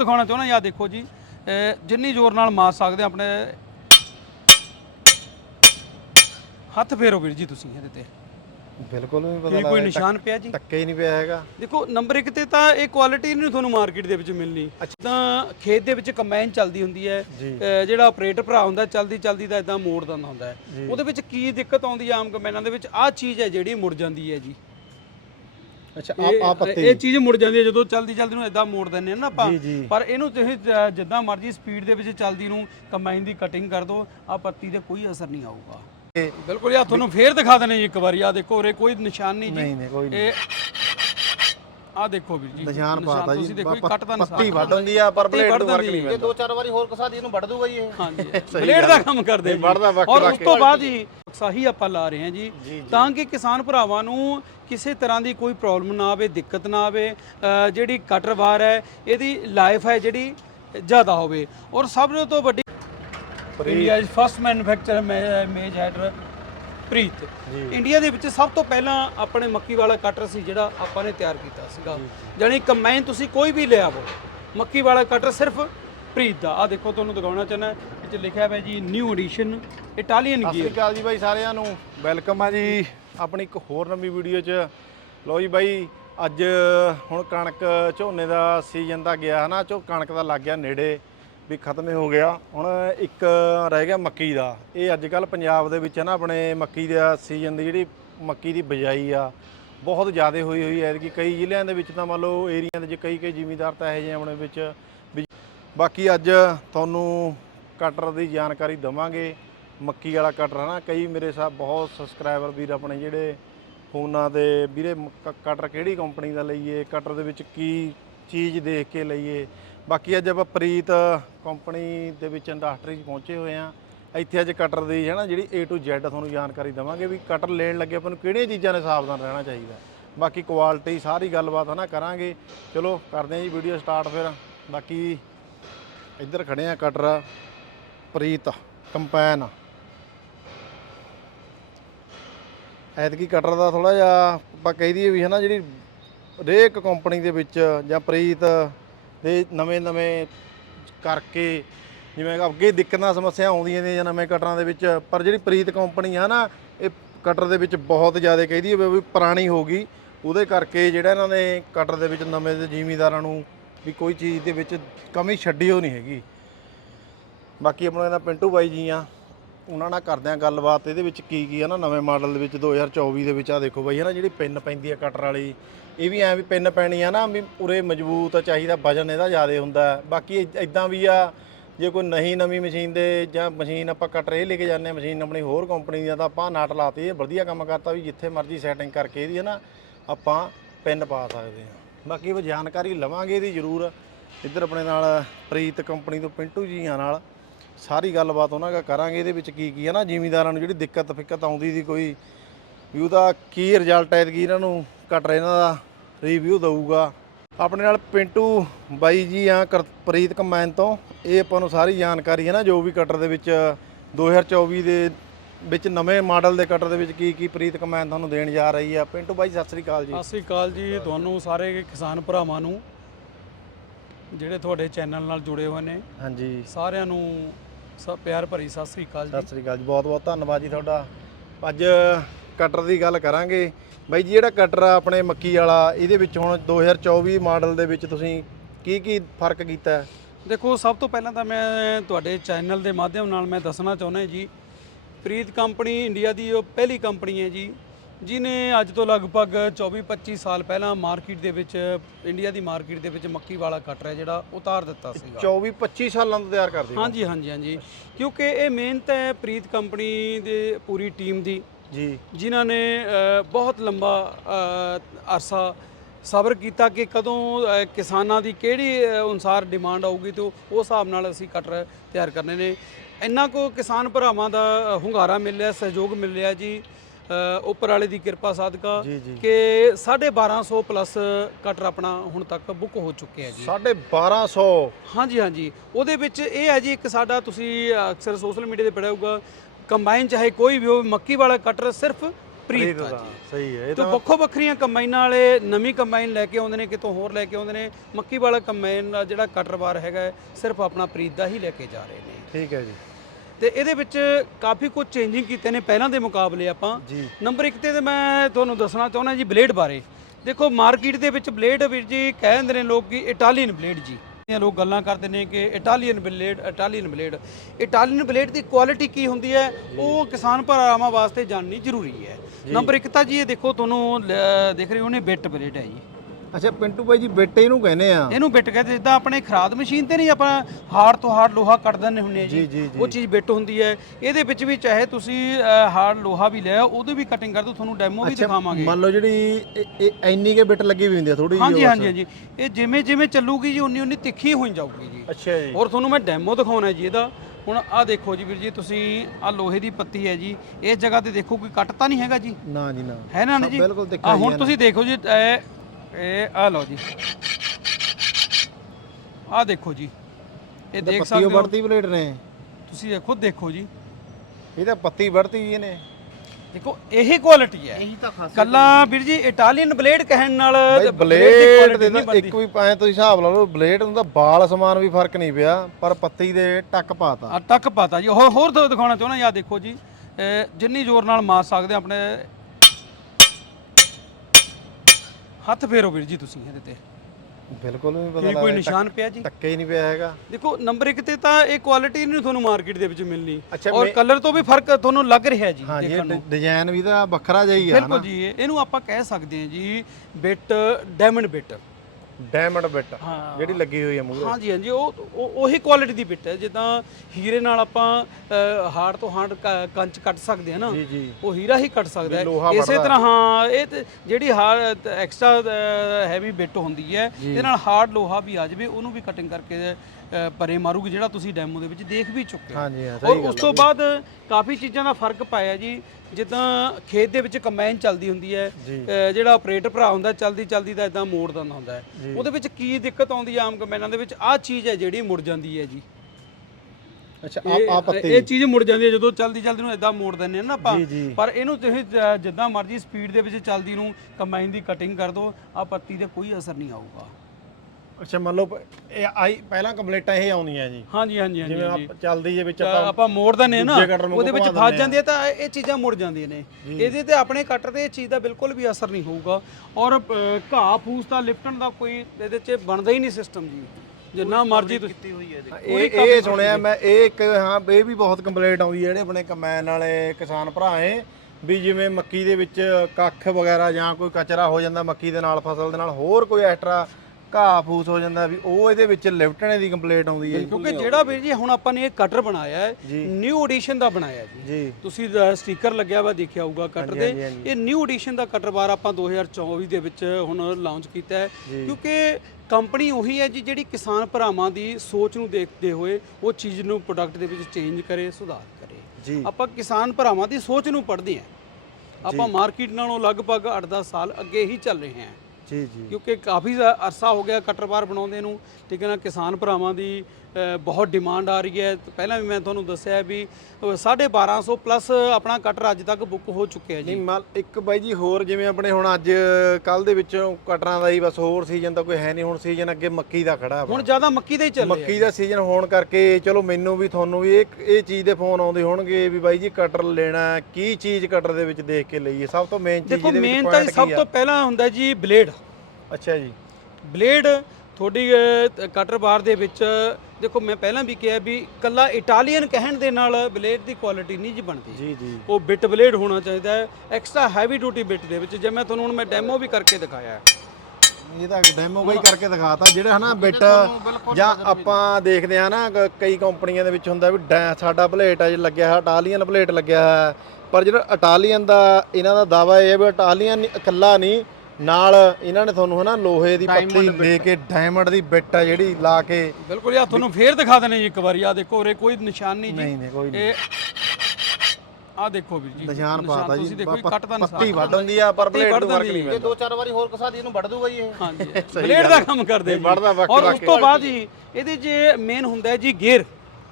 ਦਿਖਾਉਣਾ ਚਾਹੁੰਦਾ ਯਾ ਦੇਖੋ ਜੀ ਜਿੰਨੀ ਜ਼ੋਰ ਨਾਲ ਮਾਰ ਸਕਦੇ ਆਪਣੇ। ਹੱਥ ਫੇਰੋ ਵੀਰ ਜੀ ਤੁਸੀਂ ਇਹਦੇ ਤੇ। ਬਿਲਕੁਲ ਨਹੀਂ ਪਤਾ ਕੀ ਕੋਈ ਨਿਸ਼ਾਨ ਪਿਆ ਜੀ? ਟੱਕੇ ਹੀ ਨਹੀਂ ਪਿਆ ਹੈਗਾ। ਦੇਖੋ ਨੰਬਰ 1 ਤੇ ਤਾਂ ਇਹ ਕੁਆਲਿਟੀ ਨਹੀਂ ਤੁਹਾਨੂੰ ਮਾਰਕੀਟ ਦੇ ਵਿੱਚ ਮਿਲਣੀ। ਤਾਂ ਖੇਤ ਦੇ ਵਿੱਚ ਕੰਬਾਈਨ ਚੱਲਦੀ ਹੁੰਦੀ ਹੈ। ਜਿਹੜਾ ਆਪਰੇਟਰ ਭਰਾ ਹੁੰਦਾ ਚਲਦੀ ਚਲਦੀ ਦਾ ਇਦਾਂ ਮੋੜ ਦਿੰਦਾ ਹੁੰਦਾ ਹੈ। ਉਹਦੇ ਵਿੱਚ ਕੀ ਦਿੱਕਤ ਆਉਂਦੀ ਹੈ ਆਮ ਕੰਬਾਈਨਾਂ ਦੇ ਵਿੱਚ? ਆਹ ਚੀਜ਼ ਹੈ ਜਿਹੜੀ ਮੁੜ ਜਾਂਦੀ ਹੈ ਜੀ। ਅੱਛਾ ਆ ਆ ਇਹ- ਪੱਤੀ ਇਹ ਚੀਜ਼ ਮੁੜ ਜਾਂਦੀ ਹੈ ਜਦੋਂ ਚਲਦੀ ਚਲਦੀ ਨੂੰ ਇਦਾਂ ਮੋੜ ਦਿੰਦੇ ਆ ਨਾ ਆਪਾਂ। ਜੀ, ਜੀ। ਪਰ ਇਹਨੂੰ ਤੁਸੀਂ ਜ- ਜਿੱਦਾਂ ਮਰਜ਼ੀ ਸਪੀਡ ਦੇ ਵਿੱਚ ਚੱਲਦੀ ਨੂੰ ਕੰਬਾਈਨ ਦੀ ਕਟਿੰਗ ਕਰ ਦਿਓ ਆ ਪੱਤੀ ਤੇ ਕੋਈ ਅਸਰ ਨਹੀਂ ਆਊਗਾ। ਇਹ- ਬਿਲਕੁਲ ਯਾ ਤੁਹਾਨੂੰ ਫੇਰ ਦਿਖਾ ਦਨੇ ਜੀ ਇੱਕ ਵਾਰੀ ਆ ਦੇਖੋ ਉਰੇ ਕੋਈ ਨਿਸ਼ਾਨ ਨਹੀਂ ਜੀ। ਨਹੀਂ ਨਹੀਂ ਕੋਈ ਨਹੀਂ। ਇਹ ਆ ਦੇਖੋ ਵੀਰ ਜੀ ਨਿਸ਼ਾਨ ਪਾਤਾ ਜੀ। ਤੁਸੀਂ ਦੇਖੋ ਜੀ, ਪ- ਕੱਟ ਦਾ ਨਿਸ਼ਾਨ ਪੱਤੀ ਵੱਢ ਹੁੰਦੀ ਆ ਪਰ ਬਲੇਡ ਵੱਢ ਨੂੰ ਵਰਕ ਨਹੀਂ। ਪੈਂਦਾ ਦੋ ਚਾਰ ਵਾਰੀ ਹੋਰ ਕਸਾ ਦੀ ਇਹਨੂੰ ਵੱਢ ਦੂਗਾ ਜੀ। ਇਹ ਹਾਂਜੀ ਬਲੇਡ ਦਾ। ਕੰਮ ਕਰਦੇ ਇਹ ਜੀ। ਵੱਢਦਾ ਵੱਖ ਔਰ ਉਸ ਤੋਂ ਬਾਅਦ ਹੀ ਸਹੀ ਆਪਾਂ ਲਾ ਰਹੇ ਹਾਂ ਜੀ। ਤਾਂ ਕਿ ਕਿਸਾਨ ਭਰਾਵਾਂ ਨੂੰ ਕਿਸੇ ਤਰ੍ਹਾਂ ਦੀ ਕੋਈ ਪ੍ਰੋਬਲਮ ਨਾ ਆਵੇ ਦਿੱਕਤ ਨਾ ਆਵੇ ਜਿਹੜੀ ਕਟਰ ਵਾਰ ਹੈ ਇਹਦੀ ਲਾਈਫ ਹੈ ਜਿਹੜੀ ਜ਼ਿਆਦਾ ਹੋਵੇ। ਔਰ ਸਭ ਤੋਂ ਵੱਡੀ ਇੰਡੀਆ ਇਜ਼ ਫਸਟ ਮੈਨੂਫੈਕਚਰ ਮੇਜ ਹੈਡਰ ਪ੍ਰੀਤ। ਇੰਡੀਆ ਦੇ ਵਿੱਚ ਸਭ ਤੋਂ ਪਹਿਲਾਂ ਆਪਣੇ ਮੱਕੀ ਵਾਲਾ ਕਟਰ ਸੀ ਜਿਹੜਾ ਆਪਾਂ ਨੇ ਤਿਆਰ ਕੀਤਾ ਸੀਗਾ। ਜਾਨੀ ਕੰਬਾਈਨ ਤੁਸੀਂ ਕੋਈ ਵੀ ਲਿਆ ਆਵੋ ਮੱਕੀ ਵਾਲਾ ਕਟਰ ਸਿਰਫ ਪ੍ਰੀਤ ਦਾ। ਆ ਦੇਖੋ ਤੁਹਾਨੂੰ ਦਿਖਾਉਣਾ ਚਾਹੁੰਦਾ। ਇਹ 'ਚ ਲਿਖਿਆ ਹੋਇਆ ਜੀ ਨਿਊ ਐਡੀਸ਼ਨ ਇਟਾਲੀਅਨ ਸਤਿ ਸ਼੍ਰੀ ਗੀਅਰ ਅਕਾਲ ਜੀ ਬਾਈ ਸਾਰਿਆਂ ਨੂੰ। ਵੈਲਕਮ ਆ ਜੀ ਆਪਣੀ ਇੱਕ ਹੋਰ ਨਵੀਂ ਵੀਡੀਓ 'ਚ। ਲਓ ਜੀ ਬਾਈ ਅੱਜ ਹੁਣ ਕਣਕ ਝੋਨੇ ਦਾ ਸੀਜ਼ਨ ਤਾਂ ਗਿਆ ਹਨਾ ਝੋ ਕਣਕ ਦਾ ਲੱਗ ਗਿਆ ਨੇੜੇ ਵੀ ਖਤਮ ਹੀ ਹੋ ਗਿਆ। ਹੁਣ ਇੱਕ ਰਹਿ ਗਿਆ ਮੱਕੀ ਦਾ। ਇਹ ਅੱਜ ਕੱਲ ਪੰਜਾਬ ਦੇ ਵਿੱਚ ਨਾ ਆਪਣੇ ਮੱਕੀ ਦਾ ਸੀਜ਼ਨ ਦੀ ਜਿਹੜੀ ਮੱਕੀ ਦੀ ਬਿਜਾਈ ਆ ਬਹੁਤ ਜ਼ਿਆਦਾ ਹੋਈ ਹੋਈ ਹੈ ਕਿ ਕਈ ਜ਼ਿਲ੍ਹਿਆਂ ਦੇ ਵਿੱਚ ਤਾਂ ਮੰਨ ਲਓ ਏਰੀਆ ਦੇ ਵਿੱਚ ਕਈ ਕਈ ਜ਼ਿਮੀਂਦਾਰ ਤਾਂ ਇਹੋ ਜਿਹੇ ਆਪਣੇ ਵਿੱਚ। ਵੀ ਬਾਕੀ ਅੱਜ ਤੁਹਾਨੂੰ ਕਟਰ ਦੀ ਜਾਣਕਾਰੀ ਦਵਾਂਗੇ। ਮੱਕੀ ਵਾਲਾ ਕਟਰ ਹੈ ਨਾ ਕਈ ਮੇਰੇ ਸਾਹਿਬ ਬਹੁਤ ਸਬਸਕ੍ਰਾਈਬਰ ਵੀਰ ਆਪਣੇ ਜਿਹੜੇ ਫੋਨਾਂ ਦੇ ਵੀਰੇ ਕ- ਕਟਰ ਕਿਹੜੀ ਕੰਪਨੀ ਦਾ ਲਈਏ? ਕਟਰ ਦੇ ਵਿੱਚ ਕੀ ਚੀਜ਼ ਦੇਖ ਕੇ ਲਈਏ? ਬਾਕੀ ਅੱਜ ਆਪਾਂ ਪ੍ਰੀਤ ਕੰਪਨੀ ਦੇ ਵਿੱਚ ਇੰਡਸਟਰੀ 'ਚ ਪਹੁੰਚੇ ਹੋਏ ਆ। ਇੱਥੇ ਅੱਜ ਕਟਰ ਦੀ ਹੈ ਨਾ ਜਿਹੜੀ A to Z ਤੁਹਾਨੂੰ ਜਾਣਕਾਰੀ ਦਵਾਂਗੇ ਵੀ ਕਟਰ ਲੈਣ ਲੱਗੇ ਆਪਾਂ ਨੂੰ ਕਿਹੜੀਆਂ ਚੀਜ਼ਾਂ ਨੇ ਸਾਵਧਾਨ ਰਹਿਣਾ ਚਾਹੀਦਾ। ਬਾਕੀ ਕੁਆਲਿਟੀ ਸਾਰੀ ਗੱਲਬਾਤ ਹੈ ਨਾ ਕਰਾਂਗੇ। ਚਲੋ, ਕਰਦੇ ਹਾਂ ਜੀ ਵੀਡੀਓ ਸਟਾਰਟ ਫਿਰ। ਬਾਕੀ ਇੱਧਰ ਖੜੇ ਆ ਕਟਰ। ਪ੍ਰੀਤ, ਕੰਪੈਨ। ਐਤਕੀ ਕਟਰ ਦਾ ਥੋੜਾ ਜਿਹਾ ਆਪਾਂ ਕਹਿ ਦਈਏ ਵੀ ਹੈ ਨਾ ਜਿਹੜੀ ਹਰੇਕ ਕੰਪਨੀ ਦੇ ਵਿੱਚ ਜਾਂ ਪ੍ਰੀਤ ਦੇ ਨਵੇਂ-ਨਵੇਂ ਕਰਕੇ ਜਿਵੇਂ ਅੱਗੇ ਦਿੱਕਤਾਂ ਸਮੱਸਿਆ ਆਉਂਦੀਆਂ ਨੇ ਜਾਂ ਨਵੇਂ ਕਟਰਾਂ ਦੇ ਵਿੱਚ, ਪਰ ਜਿਹੜੀ ਪ੍ਰੀਤ ਕੰਪਨੀ ਹੈ ਨਾ, ਇਹ ਕਟਰ ਦੇ ਵਿੱਚ ਬਹੁਤ ਜ਼ਿਆਦਾ ਕਹਿ ਦਈਏ ਵੀ ਪੁਰਾਣੀ ਹੋ ਗਈ। ਉਹਦੇ ਕਰਕੇ ਜਿਹੜਾ ਇਹਨਾਂ ਨੇ ਕਟਰ ਦੇ ਵਿੱਚ ਨਵੇਂ ਦੇ ਜ਼ਿਮੀਂਦਾਰਾਂ ਨੂੰ ਵੀ ਕੋਈ ਚੀਜ਼ ਦੇ ਵਿੱਚ ਕਮੀ ਛੱਡੀ ਹੋ ਨਹੀਂ ਹੈਗੀ। ਬਾਕੀ ਆਪਣਾ ਇਹਦਾ ਪਿੰਟੂ ਬਾਈ ਜੀ ਆ, ਉਹਨਾਂ ਨਾਲ ਕਰਦੇ ਆ ਗੱਲਬਾਤ, ਇਹਦੇ ਵਿੱਚ ਕੀ ਕੀ ਹੈ ਨਾ, ਨਵੇਂ ਮਾਡਲ ਦੇ ਵਿੱਚ 2024 ਦੇ ਵਿੱਚ ਆ ਦੇਖੋ ਬਾਈ, ਹੈ ਨਾ, ਜਿਹੜੀ ਪਿੰਨ ਪੈਂਦੀ ਆ ਕਟਰ ਵਾਲੀ, ਇਹ ਵੀ ਐ ਵੀ ਪਿੰਨ ਪੈਣੀ ਆ ਨਾ, ਵੀ ਪੂਰੇ ਮਜ਼ਬੂਤ ਚਾਹੀਦਾ ਵਜਨ ਇਹਦਾ ਜ਼ਿਆਦਾ ਹੁੰਦਾ। ਬਾਕੀ ਇਦਾਂ ਵੀ ਆ, ਜੇ ਕੋਈ ਨਹੀਂ ਨਵੀਂ ਮਸ਼ੀਨ ਦੇ ਜਾਂ ਮਸ਼ੀਨ ਆਪਾਂ ਕਟਰ ਇਹ ਲੈ ਕੇ ਜਾਂਦੇ ਆ, ਮਸ਼ੀਨ ਆਪਣੀ ਹੋਰ ਕੰਪਨੀ ਦੀਆਂ ਤਾਂ ਆਪਾਂ ਨਾਟ ਲਾਤੀ ਇਹ ਵਧੀਆ ਕੰਮ ਕਰਤਾ ਵੀ ਜਿੱਥੇ ਮਰਜ਼ੀ ਸੈਟਿੰਗ ਕਰਕੇ ਇਹਦੀ, ਹੈ ਨਾ, ਆਪਾਂ ਪਿੰਨ ਪਾ ਸਕਦੇ ਆ। ਬਾਕੀ ਉਹ ਜਾਣਕਾਰੀ ਲਵਾਂਗੇ ਇਹਦੀ ਜ਼ਰੂਰ। ਇੱਧਰ ਆਪਣੇ ਨਾਲ ਪ੍ਰੀਤ ਕੰਪਨੀ ਤੋਂ ਪਿੰਟੂ ਜੀਆਂ ਨਾਲ। ਸਾਰੀ ਗੱਲਬਾਤ ਉਹਨਾਂ ਨਾਲ ਕਰਾਂਗੇ ਇਹਦੇ ਵਿੱਚ ਕੀ ਕੀ ਹੈ ਨਾ ਜ਼ਿਮੀਂਦਾਰਾਂ ਨੂੰ ਜਿਹੜੀ ਦਿੱਕਤ ਫਿੱਕਤ ਆਉਂਦੀ ਦੀ ਕੋਈ ਵੀ ਉਹਦਾ ਕੀ ਰਿਜ਼ਲਟ ਹੈ ਕੀ ਇਹਨਾਂ ਨੂੰ ਕਟਰ ਇਹਨਾਂ ਦਾ ਰਿਵਿਊ ਦਊਗਾ। ਆਪਣੇ ਨਾਲ ਪਿੰਟੂ ਬਾਈ ਜੀ ਆ ਪ੍ਰੀਤ ਕੰਬਾਈਨ ਤੋਂ। ਇਹ ਆਪਾਂ ਨੂੰ ਸਾਰੀ ਜਾਣਕਾਰੀ ਹੈ ਨਾ ਜੋ ਵੀ ਕਟਰ ਦੇ ਵਿੱਚ 2024 ਦੇ ਵਿੱਚ ਨਵੇਂ ਮਾਡਲ ਦੇ ਕਟਰ ਦੇ ਵਿੱਚ ਕੀ ਕੀ ਪ੍ਰੀਤ ਕੰਬਾਈਨ ਤੁਹਾਨੂੰ ਦੇਣ ਜਾ ਰਹੀ ਆ। ਪਿੰਟੂ ਬਾਈ ਸਤਿ ਸ੍ਰੀ ਅਕਾਲ ਜੀ। ਸਤਿ ਸ੍ਰੀ ਅਕਾਲ ਜੀ ਤੁਹਾਨੂੰ ਸਾਰੇ ਕਿਸਾਨ ਭਰਾਵਾਂ ਨੂੰ ਜਿਹੜੇ ਤੁਹਾਡੇ ਚੈਨਲ ਨਾਲ ਜੁੜੇ ਹੋਏ ਨੇ। ਹਾਂਜੀ। ਸਾਰਿਆਂ ਨੂੰ ਸਭ ਪਿਆਰ ਭਰੀ ਸਤਿ ਸ੍ਰੀ ਅਕਾਲ ਜੀ। ਸਤਿ ਸ੍ਰੀ ਅਕਾਲ ਜੀ ਬਹੁਤ ਬਹੁਤ ਧੰਨਵਾਦ ਜੀ ਤੁਹਾਡਾ। ਅੱਜ ਕਟਰ ਦੀ ਗੱਲ ਕਰਾਂਗੇ। ਬਾਈ ਜੀ ਜਿਹੜਾ ਕਟਰ ਆ ਆਪਣੇ ਮੱਕੀ ਵਾਲਾ ਇਹਦੇ ਵਿੱਚ ਹੁਣ 2024 ਮਾਡਲ ਦੇ ਵਿੱਚ ਤੁਸੀਂ ਕੀ ਕੀ ਫ਼ਰਕ ਕੀਤਾ? ਹੈ? ਦੇਖੋ ਸਭ ਤੋਂ ਪਹਿਲਾਂ ਤਾਂ ਮੈਂ ਤੁਹਾਡੇ ਚੈਨਲ ਦੇ ਮਾਧਿਅਮ ਨਾਲ ਮੈਂ ਦੱਸਣਾ ਚਾਹੁੰਦਾ ਜੀ। ਪ੍ਰੀਤ ਕੰਪਨੀ ਇੰਡੀਆ ਦੀ ਉਹ ਪਹਿਲੀ ਕੰਪਨੀ ਹੈ ਜੀ। ਜਿਨੇ ਅੱਜ ਤੋਂ ਲਗਭਗ 24-25 ਸਾਲ ਪਹਿਲਾਂ ਮਾਰਕੀਟ ਦੇ ਵਿੱਚ ਇੰਡੀਆ ਦੀ ਮਾਰਕੀਟ ਦੇ ਵਿੱਚ ਮੱਕੀ ਵਾਲਾ ਕਟਰ ਹੈ ਜਿਹੜਾ ਉਤਾਰ ਦਿੱਤਾ ਸੀਗਾ। 24 25 ਸਾਲਾਂ ਤੋਂ ਤਿਆਰ ਕਰਦੇ ਹਾਂਜੀ ਹਾਂਜੀ ਹਾਂਜੀ। ਕਿਉਂਕਿ ਇਹ ਮਿਹਨਤ ਹੈ ਪ੍ਰੀਤ ਕੰਪਨੀ ਦੇ ਪੂਰੀ ਟੀਮ ਦੀ ਜੀ। ਜਿਨ੍ਹਾਂ ਨੇ ਬਹੁਤ ਲੰਬਾ ਅਰਸਾ ਸਬਰ ਕੀਤਾ ਕਿ ਕਦੋਂ ਕਿਸਾਨਾਂ ਦੀ ਕਿਹੜੀ ਅਨੁਸਾਰ ਡਿਮਾਂਡ ਆਊਗੀ ਤੇ ਉਸ ਹਿਸਾਬ ਨਾਲ ਅਸੀਂ ਕਟਰ ਤਿਆਰ ਕਰਨੇ ਨੇ। ਇੰਨਾ ਕੋ ਕਿਸਾਨ ਭਰਾਵਾਂ ਦਾ ਹੁੰਗਾਰਾ ਮਿਲਿਆ ਸਹਿਯੋਗ ਮਿਲਿਆ ਜੀ। ਅ, ਉੱਪਰ ਵਾਲੇ ਦੀ ਕਿਰਪਾ ਸਦਕਾ। ਕਿ 1250 ਪਲੱਸ ਕਟਰ ਆਪਣਾ ਹੁਣ ਤੱਕ ਬੁੱਕ ਹੋ ਚੁੱਕੇ ਆ ਜੀ। 1250 ਹਾਂਜੀ ਹਾਂਜੀ। ਉਹਦੇ ਵਿੱਚ ਇਹ ਹੈ ਜੀ ਇੱਕ ਸਾਡਾ ਤੁਸੀਂ ਅਕਸਰ ਸੋਸ਼ਲ ਮੀਡੀਆ ਤੇ ਪੜਿਆ ਹੋਊਗਾ ਕੰਬਾਈਨ ਚਾਹੇ ਕੋਈ ਵੀ ਹੋਵੇ ਮੱਕੀ ਵਾਲਾ ਕਟਰ ਸਿਰਫ ਪ੍ਰੀਤ ਦਾ ਸਹੀ ਹੈ ਇਹ ਤੇ ਤਾਂ ਵੱਖੋ ਵੱਖਰੀਆਂ ਕੰਬਾਈਨਾਂ ਵਾਲੇ ਨਵੀਂ ਕੰਬਾਈਨ ਲੈ ਕੇ ਆਉਂਦੇ ਨੇ ਕਿਤੋਂ ਹੋਰ ਲੈ ਕੇ ਆਉਂਦੇ ਨੇ ਮੱਕੀ ਵਾਲਾ ਕੰਬਾਈਨ ਦਾ ਜਿਹੜਾ ਕਟਰ ਬਾਰ ਹੈਗਾ ਸਿਰਫ ਆਪਣਾ ਪ੍ਰੀਤ ਦਾ ਹੀ ਲੈ ਕੇ ਜਾ ਰਹੇ ਨੇ। ਠੀਕ ਹੈ ਜੀ। ਤੇ ਇਹਦੇ ਵਿੱਚ ਕਾਫੀ ਕੁਝ ਚੇਂਜਿੰਗ ਕੀਤੇ ਨੇ ਪਹਿਲਾਂ ਦੇ ਮੁਕਾਬਲੇ ਆਪਾਂ। ਨੰਬਰ 1 ਤੇ ਮੈਂ ਤੁਹਾਨੂੰ ਦੱਸਣਾ ਚਾਹੁੰਦਾ ਜੀ ਬਲੇਡ ਬਾਰੇ। ਦੇਖੋ ਮਾਰਕੀਟ ਦੇ ਵਿੱਚ ਬਲੇਡ ਵੀਰ ਜੀ ਕਹਿੰਦੇ ਨੇ ਲੋਕ ਕਿ ਇਟਾਲੀਅਨ ਬਲੇਡ ਜੀ। ਲੋਕ ਗੱਲਾਂ ਕਰਦੇ ਨੇ ਕਿ Italian blade Italian blade Italian blade ਦੀ ਕੁਆਲਿਟੀ ਕੀ ਹੁੰਦੀ ਹੈ? ਉਹ ਕਿਸਾਨ ਭਰਾਵਾਂ ਵਾਸਤੇ ਜਾਣਨੀ ਜ਼ਰੂਰੀ ਹੈ। ਨੰਬਰ 1 ਤਾਂ ਜੀ ਇਹ ਦੇਖੋ ਤੁਹਾਨੂੰ ਦੇਖ ਰਹੇ ਹੋ ਨੇ ਬਿੱਟ ਬਲੇਡ ਹੈ ਜੀ। ਅੱਛਾ ਪਿੰਟੂ ਬਾਈ ਜੀ ਬੇਟੇ ਇਹਨੂੰ ਕਹਿੰਦੇ ਆ। ਇਹਨੂੰ ਬਿੱਟ ਕਹਿੰਦੇ ਜਿੱਦਾਂ ਆਪਣੇ ਖਰਾਦ ਮਸ਼ੀਨ ਤੇ ਨਹੀਂ ਆਪਾਂ ਹਾਰਡ ਤੋਂ ਹਾਰਡ ਲੋਹਾ ਕੱਢ ਦਿੰਦੇ ਹੁੰਦੇ ਆ ਜੀ, ਜੀ, ਜੀ ਜੀ। ਉਹ ਚੀਜ਼ ਬਿੱਟ ਹੁੰਦੀ ਹੈ। ਇਹਦੇ ਵਿੱਚ ਵੀ ਚਾਹੇ ਤੁਸੀਂ ਹਾਰਡ ਲੋਹਾ ਵੀ ਲਿਆ ਉਹਦੇ ਵੀ ਕਟਿੰਗ ਕਰ ਦਿਓ ਤੁਹਾਨੂੰ ਡੈਮੋ ਵੀ ਦਿਖਾਵਾਂਗੇ। ਮੰਨ ਲਓ ਜਿਹੜੀ ਇਹ- ਇਹ ਇੰਨੀ ਕੇ ਬਿੱਟ ਲੱਗੀ ਵੀ ਹੁੰਦੀ ਆ ਥੋੜੀ ਹਾਂਜੀ ਹਾਂਜੀ ਹਾਂਜੀ। ਇਹ ਜਿਵੇਂ ਜਿਵੇਂ ਚੱਲੂਗੀ ਜੀ ਉਨੀ ਉਨੀ ਤਿੱਖੀ ਹੋਈ ਜਾਊਗੀ ਜੀ। ਅੱਛਾ ਜੀ। ਔਰ ਤੁਹਾਨੂੰ ਮੈਂ ਡੈਮੋ ਦਿਖਾਉਣਾ ਜੀ ਇਹਦਾ। ਹੁਣ ਆਹ ਦੇਖੋ ਜੀ ਵੀਰ ਜੀ ਤੁਸੀਂ ਆਹ ਲੋਹੇ ਦੀ ਪੱਤੀ ਹੈ ਜੀ। ਇਸ ਜਗ੍ਹਾ ਤੇ ਦੇਖੋ ਕੋਈ ਕੱਟ ਤਾਂ ਨਹੀਂ ਹੈਗਾ ਜੀ? ਨਾ ਜੀ ਨਾ। ਹੈ ਨਾ ਜੀ? ਬਿਲਕੁਲ ਆਹ ਦਿਖਾਈ ਹੁਣ ਤੁਸੀਂ ਦੇਖੋ ਜੀ ਇਹ ਇਹ ਆਹ ਲਓ ਜੀ। ਆਹ ਦੇਖੋ ਜੀ। ਇਹ ਦੇਖ ਪੱਤੀ ਸਕਦੇ ਹੋ। ਵੜਤੀ ਬਲੇਡ ਨੇ। ਤੁਸੀਂ ਇਹ ਖੁਦ ਦੇਖੋ ਜੀ। ਇਹ ਤਾਂ ਪੱਤੀ ਵੜਤੀ ਇਹਨੇ। ਦੇਖੋ ਇਹੀ ਕੁਆਲਿਟੀ ਹੈ। ਇਹੀ ਤਾਂ ਖਾਸ ਕੱਲਾ ਵੀਰ ਜੀ ਇਟਾਲੀਅਨ ਬਲੇਡ ਕਹਿਣ ਨਾਲ ਬਾਈ ਬਲੇਡ ਦੇ ਬਣਦੀ। ਇੱਕ ਵੀ ਪਾਏ ਤੁਸੀਂ ਹਿਸਾਬ ਲਾ ਲਓ ਬਲੇਡ ਨੂੰ ਤਾਂ ਬਾਲ ਸਮਾਨ ਵੀ ਫ਼ਰਕ ਨਹੀਂ ਪਿਆ ਪਰ ਪੱਤੀ ਦੇ ਟੱਕ ਪਾਤਾ। ਆ ਤੱਕ ਪਤਾ ਜੀ। ਹੋਰ ਹੋਰ ਦਿਖਾਉਣਾ ਚਾਹੁੰਦਾ ਯਾ ਦੇਖੋ ਜੀ। ਜਿੰਨੀ ਜ਼ੋਰ ਨਾਲ ਮਾਰ ਸਕਦੇ ਆਪਣੇ ਹੱਥ ਫੇਰੋ ਵੀਰ ਜੀ ਤੁਸੀਂ ਇਹਦੇ ਤੇ। ਬਿਲਕੁਲ ਨਹੀਂ ਪਤਾ ਕੀ ਕੋਈ ਲੱਗਦਾ ਨਿਸ਼ਾਨ ਪਿਆ ਜੀ? ਟੱਕੇ ਹੀ ਨਹੀਂ ਪਿਆ ਹੈਗਾ। ਦੇਖੋ ਨੰਬਰ 1 ਤੇ ਤਾਂ ਇਹ ਕੁਆਲਿਟੀ ਨਹੀਂ ਤੁਹਾਨੂੰ ਮਾਰਕੀਟ ਦੇ ਵਿੱਚ ਮਿਲਣੀ। ਅੱਛਾ, ਔਰ ਮੈਂ- ਕਲਰ ਤੋਂ ਵੀ ਫ਼ਰਕ ਤੁਹਾਨੂੰ ਲੱਗ ਰਿਹਾ ਜੀ ਹਾਂਜੀ ਦੇਖਣ ਨੂੰ। ਡਿਜ਼ਾਈਨ ਵੀ ਤਾਂ ਵੱਖਰਾ ਜਿਹਾ ਹੀ ਆ ਬਿਲਕੁਲ ਜੀ ਇਹ- ਇਹਨੂੰ ਆਪਾਂ ਕਹਿ ਸਕਦੇ ਹਾਂ ਜੀ bit diamond bit. Diamond bit ਹਾਂ। ਜਿਹੜੀ ਲੱਗੀ ਹੋਈ ਹੈ ਮੂਹਰੇ। ਹਾਂਜੀ ਹਾਂਜੀ ਉਹ ਉਹ- ਉਹੀ ਕੁਆਲਿਟੀ ਦੀ ਬਿੱਟ ਹੈ। ਜਿੱਦਾਂ ਹੀਰੇ ਨਾਲ ਆਪਾਂ ਹਾਰਡ ਤੋਂ ਹਾਰਡ ਕੰਚ ਕੱਟ ਸਕਦੇ ਹਾਂ ਨਾ ਜੀ ਜੀ। ਉਹ ਹੀਰਾ ਹੀ ਕੱਟ ਸਕਦਾ ਵੀ ਲੋਹਾ ਹੈ ਇਸੇ ਤਰ੍ਹਾਂ ਹਾਂ ਇਹ ਤੇ ਜਿਹੜੀ ਹਾਰਡ ਐਕਸਟਰਾ ਹੈਵੀ ਬਿੱਟ ਹੁੰਦੀ ਹੈ ਇਹਦੇ ਨਾਲ ਹਾਰਡ ਲੋਹਾ ਵੀ ਆ ਜਾਵੇ ਉਹਨੂੰ ਵੀ ਕਟਿੰਗ ਕਰਕੇ ਅ, ਪਰੇ ਮਾਰੂਗੀ ਜਿਹੜਾ ਤੁਸੀਂ ਡੈਮੋ ਦੇ ਵਿੱਚ ਦੇਖ ਵੀ ਚੁੱਕੇ ਹੋ। ਹਾਂਜੀ ਹਾਂ ਔਰ ਉਸ ਤੋਂ ਬਾਅਦ ਕਾਫੀ ਚੀਜ਼ਾਂ ਦਾ ਫ਼ਰਕ ਪਾਇਆ ਜੀ। ਜਿੱਦਾਂ ਖੇਤ ਦੇ ਵਿੱਚ ਕੰਬਾਈਨ ਚੱਲਦੀ ਹੁੰਦੀ ਹੈ। ਅ, ਜਿਹੜਾ ਆਪਰੇਟਰ ਭਰਾ ਹੁੰਦਾ ਚਲਦੀ ਚਲਦੀ ਦਾ ਇਦਾਂ ਮੋੜ ਦਿੰਦਾ ਹੁੰਦਾ ਹੈ। ਉਹਦੇ ਵਿੱਚ ਕੀ ਦਿੱਕਤ ਆਉਂਦੀ ਹੈ ਆਮ ਕੰਬਾਈਨਾਂ ਦੇ ਵਿੱਚ? ਆਹ ਚੀਜ਼ ਹੈ ਜਿਹੜੀ ਮੁੜ ਜਾਂਦੀ ਹੈ ਜੀ। ਅੱਛਾ ਇਹ- ਆ ਆ ਪੱਤੀ ਇਹ ਚੀਜ਼ ਮੁੜ ਜਾਂਦੀ ਹੈ ਜਦੋਂ ਚਲਦੀ ਚਲਦੀ ਨੂੰ ਇਦਾਂ ਮੋੜ ਦਿੰਦੇ ਆ ਨਾ ਆਪਾਂ। ਪਰ ਇਹਨੂੰ ਤੁਸੀਂ ਜ- ਜਿੱਦਾਂ ਮਰਜ਼ੀ ਸਪੀਡ ਦੇ ਵਿੱਚ ਚੱਲਦੀ ਨੂੰ ਕੰਬਾਈਨ ਦੀ ਕਟਿੰਗ ਕਰ ਦਿਓ ਆ ਪੱਤੀ ਤੇ ਕੋਈ ਅਸਰ ਨਹੀਂ ਆਊਗਾ। ਅੱਛਾ ਮੰਨ ਲਓ ਪ- ਇਹ ਆਈ ਪਹਿਲਾਂ ਕੰਪਲੀਟਾਂ ਇਹ ਆਉਂਦੀਆਂ ਜੀ। ਹਾਂਜੀ ਹਾਂਜੀ ਹਾਂਜੀ ਜਿਵੇਂ ਹਾਂਜੀ। ਆਪ ਚੱਲਦੀ ਦੇ ਵਿੱਚ ਆਪਾਂ ਆਪਾਂ ਮੋੜ ਦਿੰਦੇ ਆ ਨਾ ਦੂਜੇ cutter ਨੂੰ ਉਹਦੇ ਵਿੱਚ ਘੁਮਾ ਫਸ ਜਾਂਦੀ ਹੈ ਤਾਂ ਇਹ ਚੀਜ਼ਾਂ ਮੁੜ ਜਾਂਦੀਆਂ ਨੇ। ਇਹਦੇ ਤੇ ਆਪਣੇ ਕਟਰ ਤੇ ਇਹ ਚੀਜ਼ ਦਾ ਬਿਲਕੁਲ ਵੀ ਅਸਰ ਨਹੀਂ ਹੋਊਗਾ। ਔਰ ਅ, ਘਾਹ ਫੂਸ ਦਾ ਲਿਫਟਣ ਦਾ ਕੋਈ ਇਹਦੇ 'ਚ ਬਣਦਾ ਹੀ ਨਹੀਂ ਸਿਸਟਮ ਜੀ। ਜਿੰਨਾ ਮਰਜ਼ੀ ਤੁਸੀਂ ਕੀਤੀ ਹੋਈ ਹੈ ਇਹ ਇਹ ਸੁਣਿਆ ਮੈਂ ਇਹ ਇੱਕ ਹਾਂ ਇਹ ਵੀ ਬਹੁਤ ਕੰਪਲੇਂਟ ਆਉਂਦੀ ਹੈ ਜਿਹੜੇ ਆਪਣੇ ਕਮੈਨ ਵਾਲੇ ਕਿਸਾਨ ਭਰਾ ਏ ਵੀ ਜਿਵੇਂ ਮੱਕੀ ਦੇ ਵਿੱਚ ਕੱਖ ਵਗੈਰਾ ਜਾਂ ਕੋਈ ਕਚਰਾ ਹੋ ਜਾਂਦਾ ਮੱਕੀ ਦੇ ਨਾਲ ਫਸਲ ਦੇ ਨਾਲ ਹੋਰ ਕੋਈ ਐਕਸਟਰਾ ਘਾਹ ਫੂਸ ਹੋ ਜਾਂਦਾ ਵੀ ਉਹ ਇਹਦੇ ਵਿੱਚ ਲਿਫਟਣੇ ਦੀ ਕੰਪਲੇਂਟ ਆਉਂਦੀ ਹੈ ਕਿਉਂਕਿ ਜਿਹੜਾ ਵੀਰ ਜੀ ਹੁਣ ਆਪਾਂ ਨੇ ਇਹ ਕਟਰ ਬਣਾਇਆ ਹੈ। ਨਿਊ ਐਡੀਸ਼ਨ ਦਾ ਬਣਾਇਆ ਜੀ। ਜੀ। ਤੁਸੀਂ ਸਟicker ਲੱਗਿਆ ਵਾ ਦੇਖਿਆ ਹੋਊਗਾ ਕਟਰ ਦੇ। ਇਹ ਨਿਊ ਐਡੀਸ਼ਨ ਦਾ ਕਟਰ ਬਾਰ ਆਪਾਂ 2024 ਦੇ ਵਿੱਚ ਹੁਣ ਲਾਂਚ ਕੀਤਾ ਹੈ। ਕਿਉਂਕਿ ਕੰਪਨੀ ਉਹੀ ਹੈ ਜੀ ਜਿਹੜੀ ਕਿਸਾਨ ਭਰਾਵਾਂ ਦੀ ਸੋਚ ਨੂੰ ਦੇਖਦੇ ਹੋਏ ਉਹ ਚੀਜ਼ ਨੂੰ ਪ੍ਰੋਡਕਟ ਦੇ ਵਿੱਚ ਚੇਂਜ ਕਰੇ ਸੁਧਾਰ ਕਰੇ। ਆਪਾਂ ਕਿਸਾਨ ਭਰਾਵਾਂ ਦੀ ਸੋਚ ਨੂੰ ਪੜ੍ਹਦੇ ਹਾਂ। ਆਪਾਂ ਮਾਰਕੀਟ ਨਾਲੋਂ ਲਗਭਗ 8-10 ਸਾਲ ਅੱਗੇ ਹੀ ਚੱਲ ਰਹੇ ਹਾਂ। ਜੀ ਜੀ। ਕਿਉਂਕਿ ਕਾਫੀ ਜ਼- ਅਰਸਾ ਹੋ ਗਿਆ ਕਟਰ ਬਾਰ ਬਣਾਉਂਦੇ ਨੂੰ। ਠੀਕ ਹੈ ਨਾ, ਕਿਸਾਨ ਭਰਾਵਾਂ ਦੀ ਬਹੁਤ ਡਿਮਾਂਡ ਆ ਰਹੀ ਹੈ। ਪਹਿਲਾਂ ਵੀ ਮੈਂ ਤੁਹਾਨੂੰ ਦੱਸਿਆ ਵੀ 1250 ਪਲੱਸ ਆਪਣਾ ਕਟਰ ਅੱਜ ਤੱਕ ਬੁੱਕ ਹੋ ਚੁੱਕਿਆ ਨਹੀਂ ਜੀ ਮਲ ਇੱਕ ਬਾਈ ਜੀ ਹੋਰ ਜਿਵੇਂ ਆਪਣੇ ਹੁਣ ਅੱਜ ਕੱਲ ਦੇ ਵਿੱਚੋਂ ਕਟਰਾਂ ਦਾ ਹੀ ਬਸ ਹੋਰ ਸੀਜ਼ਨ ਤਾਂ ਕੋਈ ਹੈ ਨਹੀਂ। ਹੁਣ ਸੀਜ਼ਨ ਅੱਗੇ ਮੱਕੀ ਦਾ ਖੜਾ ਹੁਣ ਜ਼ਿਆਦਾ ਮੱਕੀ ਦਾ ਹੀ ਚੱਲ ਰਿਹਾ। ਮੱਕੀ ਦਾ ਸੀਜ਼ਨ ਹੋਣ ਕਰਕੇ ਚਲੋ ਮੈਨੂੰ ਵੀ ਤੁਹਾਨੂੰ ਵੀ ਇਹ ਇਹ ਚੀਜ਼ ਦੇ ਫੋਨ ਆਉਂਦੇ ਹੋਣਗੇ ਵੀ ਬਾਈ ਜੀ ਕਟਰ ਲੈਣਾ ਹੈ, ਕੀ ਚੀਜ਼ ਕਟਰ ਦੇ ਵਿੱਚ ਦੇਖ ਕੇ ਲਈਏ? ਸਭ ਤੋਂ ਮੇਨ ਚੀਜ਼ ਦੇਖੋ ਇਹਦੇ ਵਿੱਚ ਮੇਨ ਤਾਂ point ਸਭ ਕੀ ਆ? ਤੋਂ ਪਹਿਲਾਂ ਹੁੰਦਾ ਜੀ ਬਲੇਡ ਅੱਛਾ ਜੀ। ਬਲੇਡ ਤੁਹਾਡੀ ਕਟਰ ਬਾਰ ਦੇ ਵਿੱਚ ਦੇਖੋ ਮੈਂ ਪਹਿਲਾਂ ਵੀ ਕਿਹਾ ਵੀ ਕੱਲਾ ਇਟਾਲੀਅਨ ਕਹਿਣ ਦੇ ਨਾਲ ਬਲੇਡ ਦੀ ਕੁਆਲਿਟੀ ਨਹੀਂ ਜੀ ਬਣਦੀ। ਜੀ ਜੀ। ਉਹ ਬਿਟ ਬਲੇਡ ਹੋਣਾ ਚਾਹੀਦਾ ਹੈ ਐਕਸਟਰਾ ਹੈਵੀ ਡਿਊਟੀ ਬਿਟ ਦੇ ਵਿੱਚ। ਜੇ ਮੈਂ ਤੁਹਾਨੂੰ ਹੁਣ ਮੈਂ ਡੈਮੋ ਵੀ ਕਰਕੇ ਦਿਖਾਇਆ ਹੈ। ਇਹ ਤਾਂ ਡੈਮੋ ਬਾਈ ਕਰਕੇ ਦਿਖਾਤਾ ਜਿਹੜਾ ਹਨਾ ਬਿੱਟ ਜਾਂ ਆਪਾਂ ਦੇਖਦੇ ਆ ਨਾ ਕਈ ਕੰਪਨੀਆਂ ਦੇ ਵਿੱਚ ਹੁੰਦਾ ਵੀ ਡੈ- ਸਾਡਾ ਪਲੇਟ ਅਜ ਲੱਗਿਆ ਹੈ ਇਟਾਲੀਅਨ ਪਲੇਟ ਲੱਗਿਆ ਹੈ ਪਰ ਜਿਹੜਾ ਇਟਾਲੀਅਨ ਦਾ ਇਹਨਾਂ ਦਾ ਦਾਵਾ ਇਹ ਹੈ ਵੀ ਇਟਾਲੀਅਨ ਇਕੱਲਾ ਨਹੀਂ ਨਾਲ ਇਹਨਾਂ ਨੇ ਤੁਹਾਨੂੰ ਹਨਾ ਲੋਹੇ ਦੀ ਪੱਤੀ ਲੈ ਕੇ ਡਾਇਮੰਡ ਦੀ ਬਿੱਟ ਆ ਜਿਹੜੀ ਲਾ ਕੇ ਬਿਲਕੁਲ ਯਾ ਤੁਹਾਨੂੰ ਫੇਰ ਦਿਖਾ ਦਨੇ ਜੀ ਇੱਕ ਵਾਰੀ। ਆ ਦੇਖੋ ਉਰੇ ਕੋਈ ਨਿਸ਼ਾਨ ਨਹੀਂ ਜੀ। ਨਹੀਂ ਨਹੀਂ ਕੋਈ ਨਹੀਂ। ਇਹ ਆ ਦੇਖੋ ਵੀਰ ਜੀ। ਨਿਸ਼ਾਨ ਪਾਤਾ ਜੀ। ਤੁਸੀਂ ਦੇਖੋ ਇਹ ਪ- ਕੱਟ ਦਾ ਨਿਸ਼ਾਨ ਪੱਤੀ ਵੱਢ ਹੁੰਦੀ ਆ ਪਰ ਵੱਢ ਨੂੰ ਦਿੰਦੀ ਨਹੀਂ ਹੈ। ਜੇ। ਪੈਂਦਾ। ਦੋ ਚਾਰ ਵਾਰੀ ਹੋਰ ਕਸਾ ਦੀ ਇਹਨੂੰ ਵੱਢ ਦੂਗਾ ਜੀ ਇਹ। ਹਾਂਜੀ। ਬਲੇਡ ਦਾ। ਕੰਮ ਕਰਦੇ ਇਹ ਜੀ। ਵੱਢਦਾ ਬਾਕੀ- ਔਰ ਉਸ ਤੋਂ ਬਾਅਦ ਜੀ ਇਹਦੇ 'ਚ ਮੇਨ ਹੁੰਦਾ ਜੀ ਗੇਅਰ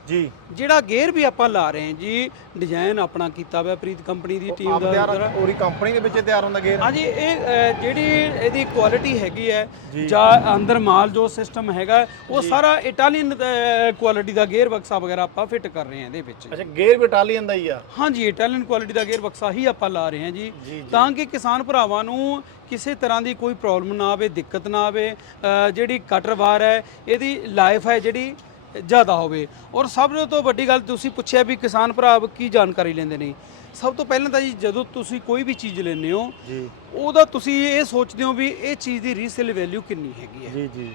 ਜੀ। ਜਿਹੜਾ ਗੇਅਰ ਵੀ ਆਪਾਂ ਲਾ ਰਹੇ ਹਾਂ ਜੀ ਡਿਜ਼ਾਈਨ ਆਪਣਾ ਕੀਤਾ ਹੋਇਆ ਪ੍ਰੀਤ ਕੰਪਨੀ ਦੀ ਟੀਮ ਦਾ ਤਿਆਰ। ਪੂਰੀ ਕੰਪਨੀ ਦੇ ਵਿੱਚ ਤਿਆਰ ਹੁੰਦਾ ਗੇਅਰ ਹਾਂਜੀ ਇਹ ਅ, ਜਿਹੜੀ ਇਹਦੀ ਕੁਆਲਿਟੀ ਹੈਗੀ ਹੈ ਜੀ। ਅੰਦਰ ਮਾਲ ਜੋ ਸਿਸਟਮ ਹੈਗਾ ਉਹ ਸਾਰਾ ਇਟਾਲੀਅਨ ਕੁਆਲਿਟੀ ਦਾ ਗੇਅਰ ਬਕਸਾ ਵਗੈਰਾ ਆਪਾਂ ਫਿੱਟ ਕਰ ਰਹੇ ਹਾਂ ਇਹਦੇ ਵਿੱਚ। ਅੱਛਾ ਗੇਅਰ ਵੀ ਇਟਾਲੀਅਨ ਦਾ ਹੀ ਆ। ਹਾਂਜੀ ਇਟਾਲੀਅਨ ਕੁਆਲਿਟੀ ਦਾ ਗੇਅਰ ਬਕਸਾ ਹੀ ਆਪਾਂ ਲਾ ਰਹੇ ਹਾਂ ਜੀ। ਜੀ, ਤਾਂ ਕਿ ਕਿਸਾਨ ਭਰਾਵਾਂ ਨੂੰ ਕਿਸੇ ਤਰ੍ਹਾਂ ਦੀ ਕੋਈ ਪ੍ਰੋਬਲਮ ਨਾ ਆਵੇ ਦਿੱਕਤ ਨਾ ਆਵੇ ਅ, ਜਿਹੜੀ ਕਟਰ ਵਾਰ ਹੈ ਇਹਦੀ ਲਾਈਫ ਹੈ ਜਿਹੜੀ ਜ਼ਿਆਦਾ ਹੋਵੇ। ਔਰ ਸਭ ਤੋਂ ਵੱਡੀ ਗੱਲ ਤੁਸੀਂ ਪੁੱਛਿਆ ਵੀ ਕਿਸਾਨ ਭਰਾ ਕੀ ਜਾਣਕਾਰੀ ਲੈਂਦੇ ਨੇ। ਸਭ ਤੋਂ ਪਹਿਲਾਂ ਤਾਂ ਜੀ ਜਦੋਂ ਤੁਸੀਂ ਕੋਈ ਵੀ ਚੀਜ਼ ਲੈਂਦੇ ਹੋ ਜੀ। ਉਹਦਾ ਤੁਸੀਂ ਇਹ ਸੋਚਦੇ ਹੋ ਵੀ ਇਹ ਚੀਜ਼ ਦੀ ਰੀਸੇਲ ਵੈਲਿਊ ਕਿੰਨੀ ਹੈਗੀ ਹੈ। ਜੀ ਜੀ।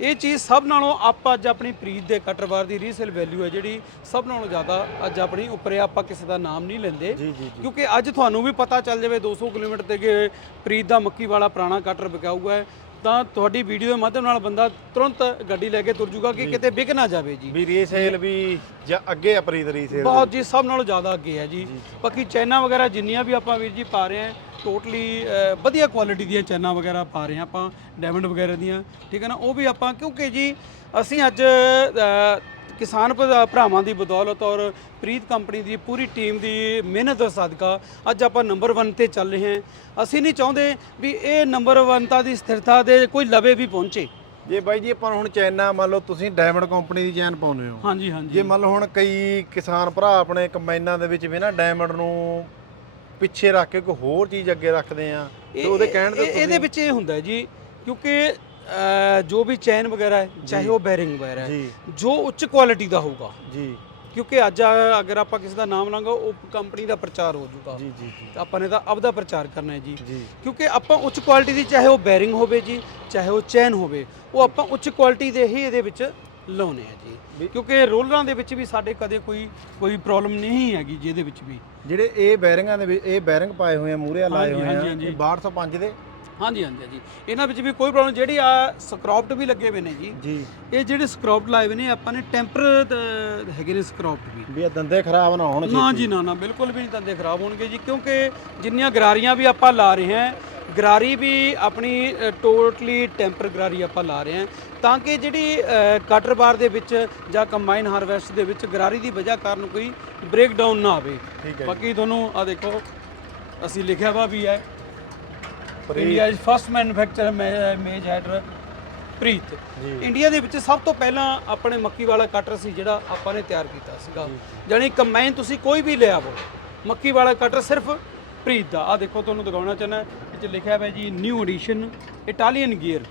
ਇਹ ਚੀਜ਼ ਸਭ ਨਾਲੋਂ ਆਪਾਂ ਅੱਜ ਆਪਣੀ ਪ੍ਰੀਤ ਦੇ ਕਟਰਵਾਰ ਦੀ ਰੀਸੇਲ ਵੈਲਿਊ ਹੈ ਜਿਹੜੀ ਸਭ ਨਾਲੋਂ ਜ਼ਿਆਦਾ ਅੱਜ ਆਪਣੀ ਉੱਪਰੇ ਆਪਾਂ ਕਿਸੇ ਦਾ ਨਾਮ ਨਹੀਂ ਲੈਂਦੇ। ਕਿਉਂਕਿ ਅੱਜ ਤੁਹਾਨੂੰ ਵੀ ਪਤਾ ਚੱਲ ਜਾਵੇ 200 ਕਿਲੋਮੀਟਰ ਤੇ ਕਿ ਪ੍ਰੀਤ ਦਾ ਮੱਕੀ ਵਾਲਾ ਪੁਰਾਣਾ ਕਟਰ ਵਿਕਾਊਗਾ। ਹੈ ਤਾਂ ਤੁਹਾਡੀ ਵੀਡੀਓ ਦੇ ਮਾਧਿਅਮ ਨਾਲ ਬੰਦਾ ਤੁਰੰਤ ਗੱਡੀ ਲੈ ਕੇ ਤੁਰ ਜੂਗਾ ਕਿ ਕਿਤੇ ਵਿਕ ਨਾ ਜਾਵੇ ਜੀ। ਵੀ ਰੀਸੇਲ ਵੀ ਜਾਂ ਅੱਗੇ ਆ ਪ੍ਰੀਤ ਰੀਸੇਲ ਬਹੁਤ ਜੀ ਸਭ ਨਾਲੋਂ ਜ਼ਿਆਦਾ ਅੱਗੇ ਹੈ ਜੀ। ਬਾਕੀ ਚੈਨਾ ਵਗੈਰਾ ਜਿੰਨੀਆਂ ਵੀ ਆਪਾਂ ਵੀਰ ਜੀ ਪਾ ਰਹੇ ਹਾਂ ਟੋਟਲੀ ਵਧੀਆ ਕੁਆਲਿਟੀ ਦੀਆਂ ਚੈਨਾ ਵਗੈਰਾ ਪਾ ਰਹੇ ਹਾਂ ਆਪਾਂ ਡਾਇਮੰਡ ਵਗੈਰਾ ਦੀਆਂ ਠੀਕ ਹੈ ਨਾ? ਉਹ ਵੀ ਆਪਾਂ ਕਿਉਂਕਿ ਜੀ ਅਸੀਂ ਅੱਜ ਕਿਸਾਨ ਭਰਾ- ਭਰਾਵਾਂ ਦੀ ਬਦੌਲਤ ਔਰ ਪ੍ਰੀਤ ਕੰਪਨੀ ਦੀ ਪੂਰੀ ਟੀਮ ਦੀ ਮਿਹਨਤ ਦਾ ਸਦਕਾ ਅੱਜ ਆਪਾਂ ਨੰਬਰ 1 ਤੇ ਚੱਲ ਰਹੇ ਹਾਂ। ਅਸੀਂ ਨਹੀਂ ਚਾਹੁੰਦੇ ਵੀ ਇਹ ਨੰਬਰ 1 ਦੀ ਸਥਿਰਤਾ ਦੇ ਕੋਈ ਲਵੇ ਵੀ ਪਹੁੰਚੇ। ਜੇ ਬਾਈ ਜੀ ਆਪਾਂ ਨੂੰ ਹੁਣ ਚੈਨਾ ਮੰਨ ਲਓ ਤੁਸੀਂ ਡਾਇਮੰਡ ਕੰਪਨੀ ਦੀ ਚੈਨ ਪਾਉਂਦੇ ਹੋ। ਹਾਂਜੀ ਜੇ ਹਾਂਜੀ ਮੰਨ ਲਓ ਹੁਣ ਕਈ ਕਿਸਾਨ ਭਰਾ ਆਪਣੇ ਕੰਬਾਈਨਾਂ ਦੇ ਵਿੱਚ ਵੀ ਨਾ ਡਾਇਮੰਡ ਨੂੰ ਪਿੱਛੇ ਰੱਖ ਕੇ ਕੋਈ ਹੋਰ ਚੀਜ਼ ਅੱਗੇ ਰੱਖਦੇ ਆ ਤੇ ਇਹ- ਉਹਦੇ ਕਹਿਣ ਇਹ- ਤੇ ਇਹਦੇ ਵਿੱਚ ਇਹ ਹੁੰਦਾ ਜੀ ਕਿਉਂਕਿ ਜੋ ਵੀ ਚੈਨ ਵਗੈਰਾ ਹੈ ਚਾਹੇ ਉਹ ਬੈਰਿੰਗ ਵਗੈਰਾ ਹੈ ਜੀ। ਉੱਚ ਕੁਆਲਿਟੀ ਦਾ ਹੋਊਗਾ। ਜੀ। ਕਿਉਂਕਿ ਅੱਜ ਅਗਰ ਆਪਾਂ ਕਿਸੇ ਦਾ ਨਾਮ ਲਾਂਗੇ ਉਹ ਕੰਪਨੀ ਦਾ ਪ੍ਰਚਾਰ ਹੋ ਜਾਊਗਾ ਜੀ ਜੀ ਜੀ। ਆਪਾਂ ਨੇ ਤਾਂ ਆਪਦਾ ਪ੍ਰਚਾਰ ਕਰਨਾ ਹੈ ਜੀ। ਕਿਉਂਕਿ ਆਪਾਂ ਉੱਚ ਕੁਆਲਿਟੀ ਦੀ ਚਾਹੇ ਉਹ ਬੈਰਿੰਗ ਹੋਵੇ ਜੀ ਚਾਹੇ ਉਹ ਚੈਨ ਹੋਵੇ ਉਹ ਆਪਾਂ ਉੱਚ ਕੁਆਲਿਟੀ ਦੇ ਹੀ ਇਹਦੇ ਵਿੱਚ ਲਾਉਨੇ ਆ ਜੀ। ਕਿਉਂਕਿ ਰੋਲਰਾਂ ਦੇ ਵਿੱਚ ਵੀ ਸਾਡੇ ਕਦੇ ਕੋਈ ਕੋਈ ਪ੍ਰੋਬਲਮ ਨਹੀਂ ਹੈਗੀ ਜੀ ਇਹਦੇ ਵਿੱਚ ਵੀ। ਜਿਹੜੇ ਇਹ ਬੈਰਿੰਗਾਂ ਦੇ ਵਿੱਚ ਇਹ ਬੈਰਿੰਗ ਪਾਏ ਹੋਏ ਆ ਮੂਰੇ ਲਾਏ ਹੋਏ ਆ ਹਾਂਜੀ, ਹਾਂਜੀ। ਇਹ 6205 ਦੇ। ਹਾਂਜੀ ਹਾਂਜੀ ਹਾਂਜੀ। ਇਹਨਾਂ ਵਿੱਚ ਵੀ ਕੋਈ ਪ੍ਰੋਬਲਮ ਜਿਹੜੀ ਆ ਸਕਰੋਪਟ ਵੀ ਲੱਗੇ ਹੋਏ ਨੇ ਜੀ ਜੀ। ਇਹ ਜਿਹੜੇ ਸਕਰੋਪਟ ਲਾਏ ਹੋਏ ਨੇ ਆਪਾਂ ਨੇ ਟੈਂਪਰ ਹੈਗੇ ਨੇ ਸਕਰੋਪਟ ਵੀ। ਵੀ ਇਹ ਦੰਦੇ ਖਰਾਬ ਨਾ ਹੋਣ ਨਾ ਜੀ ਨਾ ਨਾ ਬਿਲਕੁਲ ਵੀ ਨਹੀਂ ਧੰਦੇ ਖਰਾਬ ਹੋਣਗੇ ਜੀ ਕਿਉਂਕਿ ਜਿੰਨੀਆਂ ਗਰਾਰੀਆਂ ਵੀ ਆਪਾਂ ਲਾ ਰਹੇ ਹਾਂ ਗਰਾਰੀ ਵੀ ਆਪਣੀ ਟੋਟਲੀ ਟੈਂਪਰ ਗਰਾਰੀ ਆਪਾਂ ਲਾ ਰਹੇ ਹਾਂ ਤਾਂ ਕਿ ਜਿਹੜੀ ਕਟਰ ਬਾਰ ਦੇ ਵਿੱਚ ਜਾਂ ਕੰਬਾਈਨ ਹਾਰਵੈਸਟ ਦੇ ਵਿੱਚ ਗਰਾਰੀ ਦੀ ਵਜ੍ਹਾ ਕਾਰਨ ਕੋਈ ਬ੍ਰੇਕ ਡਾਊਨ ਨਾ ਆਵੇ। ਠੀਕ ਹੈ ਬਾਕੀ ਤੁਹਾਨੂੰ ਆ ਦੇਖੋ ਅਸੀਂ ਲਿਖਿਆ ਵਾ ਵੀ ਹੈ Preet. India is first manufacture ਮੇਜ ਹੈਡਰ ਪ੍ਰੀਤ। ਜੀ। ਇੰਡੀਆ ਦੇ ਵਿੱਚ ਸਭ ਤੋਂ ਪਹਿਲਾਂ ਆਪਣੇ ਮੱਕੀ ਵਾਲਾ ਕਟਰ ਸੀ ਜਿਹੜਾ ਆਪਾਂ ਨੇ ਤਿਆਰ ਕੀਤਾ ਸੀਗਾ। ਜਾਨੀ ਕੰਬਾਈਨ ਤੁਸੀਂ ਕੋਈ ਵੀ ਲੈ ਆਵੋ ਮੱਕੀ ਵਾਲਾ ਕਟਰ ਸਿਰਫ ਪ੍ਰੀਤ ਦਾ। ਆ ਦੇਖੋ ਤੁਹਾਨੂੰ ਦਿਖਾਉਣਾ ਚਾਹੁੰਦਾ। ਇਹ 'ਚ ਲਿਖਿਆ ਹੋਇਆ ਜੀ new edition Italian gear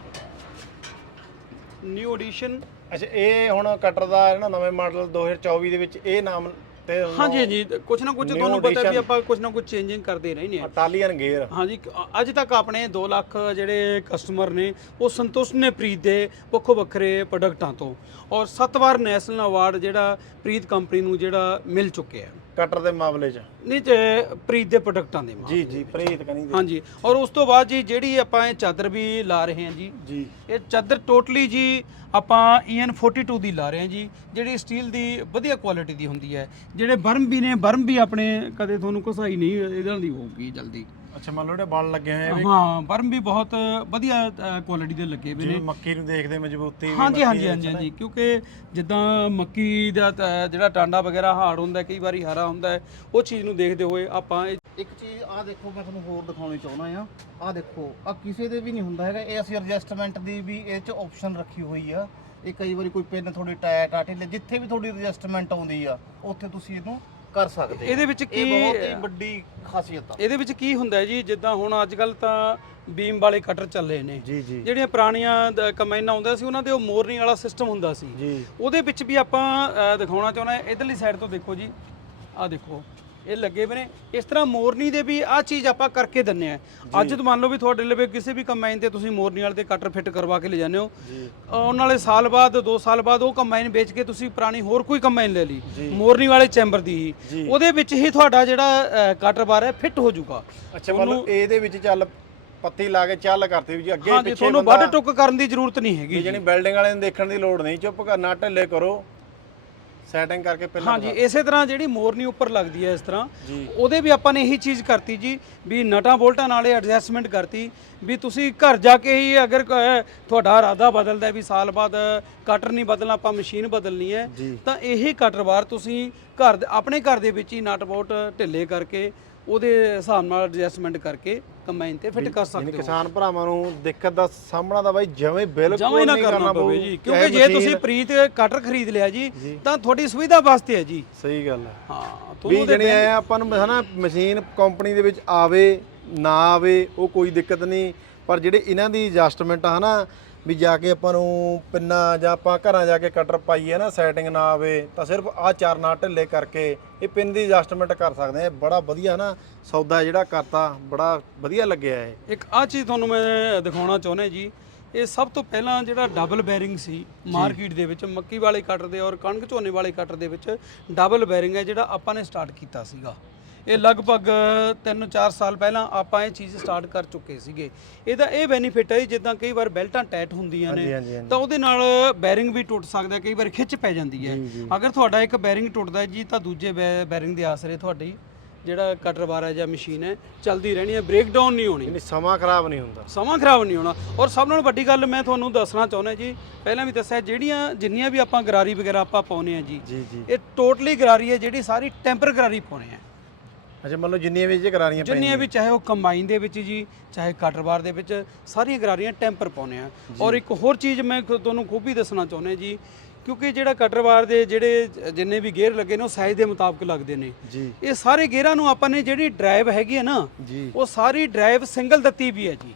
new edition ਅੱਛਾ ਇਹ ਹੁਣ ਕਟਰ ਦਾ ਜਿਹੜਾ ਨਵੇਂ ਮਾਡਲ 2024 ਦੇ ਵਿੱਚ ਇਹ ਨਾਮ ਤੇ ਹਾਂਜੀ ਹਾਂਜੀ ਕੁਝ ਨਾ ਕੁਝ New ਤੁਹਾਨੂੰ ਪਤਾ ਵੀ। ਆਪਾਂ ਕੁਝ ਨਾ ਕੁਝ ਚੇਂਜਿੰਗ ਕਰਦੇ ਰਹਿੰਦੇ ਹਾਂ। ਇਟਾਲੀਅਨ ਗੇਅਰ ਹਾਂਜੀ ਅ- ਅੱਜ ਤੱਕ ਆਪਣੇ 2 ਲੱਖ ਜਿਹੜੇ ਕਸਟਮਰ ਨੇ ਉਹ ਸੰਤੁਸ਼ਟ ਨੇ ਪ੍ਰੀਤ ਦੇ ਵੱਖੋ ਵੱਖਰੇ ਪ੍ਰੋਡਕਟਾਂ ਤੋਂ। ਔਰ 7 ਵਾਰ ਨੈਸ਼ਨਲ ਅਵਾਰਡ ਜਿਹੜਾ ਪ੍ਰੀਤ ਕੰਪਨੀ ਨੂੰ ਜਿਹੜਾ ਮਿਲ ਚੁੱਕਿਆ ਹੈ। ਕਟਰ ਦੇ ਮਾਮਲੇ 'ਚ? ਨਹੀਂ ਤੇ ਪ੍ਰੀਤ ਦੇ ਪ੍ਰੋਡਕਟਾਂ ਦੇ ਮਾਮਲੇ ਜੀ ਜੀ ਪ੍ਰੀਤ ਕਨੀ ਦੇ। ਹਾਂਜੀ ਔਰ ਉਸ ਤੋਂ ਬਾਅਦ ਜੀ ਜਿਹੜੀ ਆਪਾਂ ਇਹ ਚਾਦਰ ਵੀ ਲਾ ਰਹੇ ਹਾਂ ਜੀ ਜੀ। ਇਹ ਚਾਦਰ ਟੋਟਲੀ ਜੀ ਆਪਾਂ EN 42 ਦੀ ਲਾ ਰਹੇ ਹਾਂ ਜੀ ਜਿਹੜੀ ਸਟੀਲ ਦੀ ਵਧੀਆ ਕੁਆਲਿਟੀ ਦੀ ਹੁੰਦੀ ਹੈ। ਜਿਹੜੇ ਬਰਮ ਵੀ ਨੇ ਬਰਮ ਵੀ ਆਪਣੇ ਕਦੇ ਤੁਹਾਨੂੰ ਘਸਾਈ ਨਹੀਂ ਇਹਨਾਂ ਦੀ ਹੋਊਗੀ ਜਲਦੀ। ਅੱਛਾ ਮੰਨ ਲਓ ਜਿਹੜੇ ਬਲ ਲੱਗੇ ਹੋਏ ਆ ਵੀ ਹਾਂ ਬਰਮ ਵੀ ਬਹੁਤ ਵਧੀਆ ਕੁਆਲਿਟੀ ਦੇ ਲੱਗੇ ਹੋਏ ਜਿਵੇਂ ਨੇ ਮੱਕੀ ਨੂੰ ਦੇਖਦੇ ਮਜ਼ਬੂਤੀ ਵੀ ਹਾਂਜੀ ਹਾਂਜੀ ਹਾਂਜੀ ਹਾਂਜੀ ਕਿਉਂਕਿ ਜਿੱਦਾਂ ਮੱਕੀ ਦਾ ਤਾਂ ਜਿਹੜਾ ਟਾਂਡਾ ਵਗੈਰਾ ਹਾਰਡ ਹੁੰਦਾ ਕਈ ਵਾਰੀ ਹਰਾ ਹੁੰਦਾ ਹੈ ਉਹ ਚੀਜ਼ ਨੂੰ ਦੇਖਦੇ ਹੋਏ ਆਪਾਂ ਇਹ ਇੱਕ ਚੀਜ਼ ਆ ਦੇਖੋ ਮੈਂ ਤੁਹਾਨੂੰ ਹੋਰ ਦਿਖਾਉਣੀ ਚਾਹੁੰਦਾ ਆ ਆ ਦੇਖੋ ਆ ਕਿਸੇ ਦੇ ਵੀ ਨਹੀਂ ਹੁੰਦਾ ਹੈਗਾ। ਇਹ ਅਸੀਂ ਐਡਜਸਟਮੈਂਟ ਦੀ ਵੀ ਇਹ ਚ ਆਪਸ਼ਨ ਰੱਖੀ ਹੋਈ ਆ। ਇਹ ਕਈ ਵਾਰੀ ਕੋਈ ਪਿੰਨ ਥੋੜੀ ਟਾਇਟ ਆ ਢਿੱਲੇ ਜਿੱਥੇ ਵੀ ਤੁਹਾਡੀ ਐਡਜਸਟਮੈਂਟ ਆਉਂਦੀ ਆ ਉੱਥੇ ਤੁਸੀਂ ਇਹਨੂੰ ਕਰ ਸਕਦੇ। ਇਹਦੇ ਵਿੱਚ ਇਹ ਕੀ ਬਹੁਤ ਹੀ ਵੱਡੀ ਖਾਸੀਅਤ ਆ। ਇਹਦੇ ਵਿੱਚ ਕੀ ਹੁੰਦਾ ਜੀ? ਜਿੱਦਾਂ ਹੁਣ ਅੱਜ ਕੱਲ ਤਾਂ ਬੀਮ ਵਾਲੇ ਕਟਰ ਚੱਲੇ ਨੇ। ਜੀ ਜੀ। ਜਿਹੜੀਆਂ ਪੁਰਾਣੀਆਂ ਕੰਬਾਈਨਾਂ ਆਉਂਦਾ ਸੀ ਉਹਨਾਂ ਦੇ ਉਹ ਮੋਰਨੀ ਵਾਲਾ ਸਿਸਟਮ ਹੁੰਦਾ ਸੀ। ਜੀ। ਉਹਦੇ ਵਿੱਚ ਵੀ ਆਪਾਂ ਦਿਖਾਉਣਾ ਚਾਹੁੰਦਾ ਇਧਰਲੀ ਸਾਈਡ ਤੋਂ ਦੇਖੋ ਜੀ। ਆਹ ਦੇਖੋ। ਇਹ ਲੱਗੇ ਹੋਏ ਨੇ। ਇਸ ਤਰ੍ਹਾਂ ਮੋਰਨੀ ਦੇ ਵੀ ਆਹ ਚੀਜ਼ ਆਪਾਂ ਕਰਕੇ ਦਿੰਨੇ ਆ ਅੱਜ ਤੋਂ ਮੰਨ ਲਓ ਵੀ ਤੁਹਾਡੇ ਲਵੇ ਕਿਸੇ ਵੀ ਕੰਬਾਈਨ ਤੇ ਤੁਸੀਂ ਮੋਰਨੀ ਵਾਲੇ ਤੇ ਕਟਰ ਫਿੱਟ ਕਰਵਾ ਕੇ ਲੈ ਜਾਂਦੇ ਹੋ। ਜੀ। ਆਉਣ ਵਾਲੇ ਸਾਲ ਬਾਅਦ 2 ਸਾਲ ਬਾਅਦ ਉਹ ਕੰਬਾਈਨ ਵੇਚ ਕੇ ਤੁਸੀਂ ਪੁਰਾਣੀ ਹੋਰ ਕੋਈ ਕੰਬਾਈਨ ਲੈ ਲਈ। ਮੋਰਨੀ ਵਾਲੇ ਚੈਂਬਰ ਦੀ ਹੀ। ਉਹਦੇ ਵਿੱਚ ਹੀ ਤੁਹਾਡਾ ਜਿਹੜਾ ਕਟਰ ਬਾਰ ਹੈ ਫਿੱਟ ਹੋ ਜਾਊਗਾ। ਅੱਛਾ ਮੰਨ ਲਓ ਇਹਦੇ ਵਿੱਚ ਚੱਲ ਪੱਤੀ ਲਾ ਕੇ ਚੱਲ ਕਰਤੀ ਵੀ ਅੱਗੇ ਪਿੱਛੇ ਤੁਹਾਨੂੰ ਵੱਢ ਟੁੱਕ ਕਰਨ ਦੀ ਜ਼ਰੂਰਤ ਨਹੀਂ ਹੈਗੀ। ਜਾਨੀ ਬਿਲਡਿੰਗ ਵਾਲੇ ਨੂੰ ਦੇਖਣ ਦੀ ਲੋੜ ਨਹੀਂ ਚੁੱਪ ਕਰਨਾ ਢਿੱਲੇ ਕਰੋ। ਸੈਟਿੰਗ ਕਰਕੇ ਪਹਿਲਾਂ ਹਾਂਜੀ ਇਸੇ ਤਰ੍ਹਾਂ ਜਿਹੜੀ ਮੋਰਨੀ ਉੱਪਰ ਲੱਗਦੀ ਹੈ ਇਸ ਤਰ੍ਹਾਂ। ਉਹਦੇ ਵੀ ਆਪਾਂ ਨੇ ਇਹੀ ਚੀਜ਼ ਕਰਤੀ ਜੀ ਵੀ ਨਟਾਂ ਬੋਲਟਾਂ ਨਾਲੇ ਐਡਜਸਟਮੈਂਟ ਕਰਤੀ ਵੀ ਤੁਸੀਂ ਘਰ ਜਾ ਕੇ ਹੀ ਅਗਰ ਤੁਹਾਡਾ ਇਰਾਦਾ ਬਦਲਦਾ ਵੀ ਸਾਲ ਬਾਅਦ ਕਟਰ ਨਹੀਂ ਬਦਲਣਾ ਆਪਾਂ ਮਸ਼ੀਨ ਬਦਲਣੀ ਹੈ। ਤਾਂ ਇਹੀ ਕਟਰ ਬਾਰ ਤੁਸੀਂ ਘਰ ਆਪਣੇ ਘਰ ਦੇ ਵਿੱਚ ਹੀ ਨਟ ਬੋਲਟ ਢਿੱਲੇ ਕਰਕੇ ਉਹਦੇ ਹਿਸਾਬ ਨਾਲ ਐਡਜਸਟਮੈਂਟ ਕਰਕੇ ਕੰਬਾਈਨ ਤੇ ਫਿੱਟ ਕਰ ਸਕਦੇ ਹੋ ਕਿਸਾਨ ਭਰਾਵਾਂ ਨੂੰ ਦਿੱਕਤ ਦਾ ਸਾਹਮਣਾ ਤਾਂ ਬਾਈ ਜਵੇਂ ਬਿਲਕੁਲ ਜਮਾਂ ਹੀ ਨਾ ਨਹੀਂ ਕਰਨਾ। ਪਵੇ ਜੀ ਕਿਉਂਕਿ ਜੇ ਤੁਸੀਂ ਪ੍ਰੀਤ ਕਟਰ ਖਰੀਦ ਲਿਆ ਜੀ। ਤਾਂ ਤੁਹਾਡੀ ਸੁਵਿਧਾ ਵਾਸਤੇ ਹੈ ਜੀ ਸਹੀ ਗੱਲ ਹੈ ਹਾਂ ਵੀ ਜਣੀ ਐ ਆਪਾਂ ਨੂੰ ਹਨਾ ਮਸ਼ੀਨ ਕੰਪਨੀ ਦੇ ਵਿੱਚ ਆਵੇ ਨਾ ਆਵੇ ਉਹ ਕੋਈ ਦਿੱਕਤ ਨਹੀਂ ਪਰ ਜਿਹੜੇ ਇਹਨਾਂ ਦੀ ਐਡਜਸਟਮੈਂਟ ਹਨਾ ਵੀ ਜਾ ਕੇ ਆਪਾਂ ਨੂੰ ਪਿੰਨਾ ਜਾਂ ਆਪਾਂ ਘਰਾਂ ਜਾ ਕੇ ਕਟਰ ਪਾਈਏ ਨਾ ਸੈਟਿੰਗ ਨਾ ਆਵੇ, ਤਾਂ ਸਿਰਫ ਆ ਚਾਰ ਨਾ ਢਿੱਲੇ ਕਰਕੇ ਇਹ ਪਿੰਨ ਦੀ ਐਡਜਸਟਮੈਂਟ ਕਰ ਸਕਦੇ ਆ ਇਹ ਬੜਾ ਵਧੀਆ ਨਾ ਸੌਦਾ ਜਿਹੜਾ ਕਰਤਾ, ਬੜਾ ਵਧੀਆ ਲੱਗਿਆ ਇਹ। ਇੱਕ ਆ ਚੀਜ਼ ਤੁਹਾਨੂੰ ਮੈਂ ਦਿਖਾਉਣਾ ਚਾਹੁੰਦਾ ਜੀ, ਇਹ ਸਭ ਤੋਂ ਪਹਿਲਾਂ ਜਿਹੜਾ ਡਬਲ ਬੈਰਿੰਗ ਸੀ ਮਾਰਕੀਟ ਦੇ ਵਿੱਚ, ਮੱਕੀ ਵਾਲੇ ਕਟਰ ਦੇ ਔਰ ਕਣਕ ਝੋਨੇ ਵਾਲੇ ਕਟਰ ਦੇ ਵਿੱਚ ਡਬਲ ਬੈਰਿੰਗ ਹੈ ਜਿਹੜਾ ਆਪਾਂ ਨੇ ਸਟਾਰਟ ਕੀਤਾ ਸੀਗਾ। ਇਹ ਲਗਭਗ 3-4 ਸਾਲ ਪਹਿਲਾਂ ਆਪਾਂ ਇਹ ਚੀਜ਼ ਸਟਾਰਟ ਕਰ ਚੁੱਕੇ ਸੀਗੇ। ਇਹਦਾ ਇਹ ਬੈਨੀਫਿਟ ਹੈ ਜਿੱਦਾਂ ਕਈ ਵਾਰ ਬੈਲਟਾਂ ਟਾਈਟ ਹੁੰਦੀਆਂ ਨੇ। ਤਾਂ ਉਹਦੇ ਨਾਲ ਬੈਰਿੰਗ ਵੀ ਟੁੱਟ ਸਕਦਾ ਕਈ ਵਾਰ ਖਿੱਚ ਪੈ ਜਾਂਦੀ ਹੈ। ਅਗਰ ਤੁਹਾਡਾ ਇੱਕ ਬੈਰਿੰਗ ਟੁੱਟਦਾ ਜੀ ਤਾਂ ਦੂਜੇ ਬੈਰਿੰਗ ਦੇ ਆਸਰੇ ਤੁਹਾਡੀ ਜਿਹੜਾ ਕਟਰ ਬਾਰ ਜਾਂ ਮਸ਼ੀਨ ਹੈ ਚੱਲਦੀ ਰਹਿਣੀ ਹੈ ਬ੍ਰੇਕ ਡਾਊਨ ਨਹੀਂ ਹੋਣੀ। ਯਾਨੀ ਸਮਾਂ ਖਰਾਬ ਨਹੀਂ ਹੁੰਦਾ। ਸਮਾਂ ਖਰਾਬ ਨਹੀਂ ਹੋਣਾ। ਔਰ ਸਭ ਨਾਲੋਂ ਵੱਡੀ ਗੱਲ ਮੈਂ ਤੁਹਾਨੂੰ ਦੱਸਣਾ ਚਾਹੁੰਦਾ ਜੀ ਪਹਿਲਾਂ ਵੀ ਦੱਸਿਆ ਜਿਹੜੀਆਂ ਜਿੰਨੀਆਂ ਵੀ ਆਪਾਂ ਗਰਾਰੀ ਵਗੈਰਾ ਆਪਾਂ ਪਾਉਨੇ ਆ ਜੀ ਇਹ ਟੋਟਲੀ ਗਰਾਰੀ ਹੈ ਜਿਹੜੀ ਸਾਰੀ ਟੈਂਪਰ ਗਰਾਰੀ ਪਾਉਨੇ ਆ ਅੱਛਾ ਮੰਨ ਲਓ ਜਿੰਨੀਆਂ ਵੀ ਇਹ ਕਰਾਰੀਆਂ ਜਿੰਨੀਆਂ ਵੀ ਚਾਹੇ ਉਹ ਕੰਬਾਈਨ ਦੇ ਵਿੱਚ ਜੀ ਚਾਹੇ ਕਟਰ ਬਾਰ ਦੇ ਵਿੱਚ ਸਾਰੀਆਂ ਗਰਾਰੀਆਂ ਟੈਂਪਰ ਪਾਉਨੇ ਆ ਔਰ ਇੱਕ ਹੋਰ ਚੀਜ਼ ਮੈਂ ਖੁ- ਤੁਹਾਨੂੰ ਖੂਬੀ ਦੱਸਣਾ ਚਾਹੁੰਦਾ ਜੀ ਕਿਉਂਕਿ ਜਿਹੜਾ ਕਟਰ ਬਾਰ ਦੇ ਜਿਹੜੇ ਜਿੰਨੇ ਵੀ ਗੇਅਰ ਲੱਗੇ ਨੇ ਉਹ ਸਾਈਜ਼ ਦੇ ਮੁਤਾਬਕ ਲੱਗਦੇ ਨੇ। ਜੀ। ਇਹ ਸਾਰੇ ਗੇਅਰਾਂ ਨੂੰ ਆਪਾਂ ਨੇ ਜਿਹੜੀ ਡਰਾਈਵ ਹੈਗੀ ਹੈ ਨਾ ਜੀ। ਉਹ ਸਾਰੀ ਡਰਾਈਵ ਸਿੰਗਲ ਦਿੱਤੀ ਵੀ ਹੈ ਜੀ।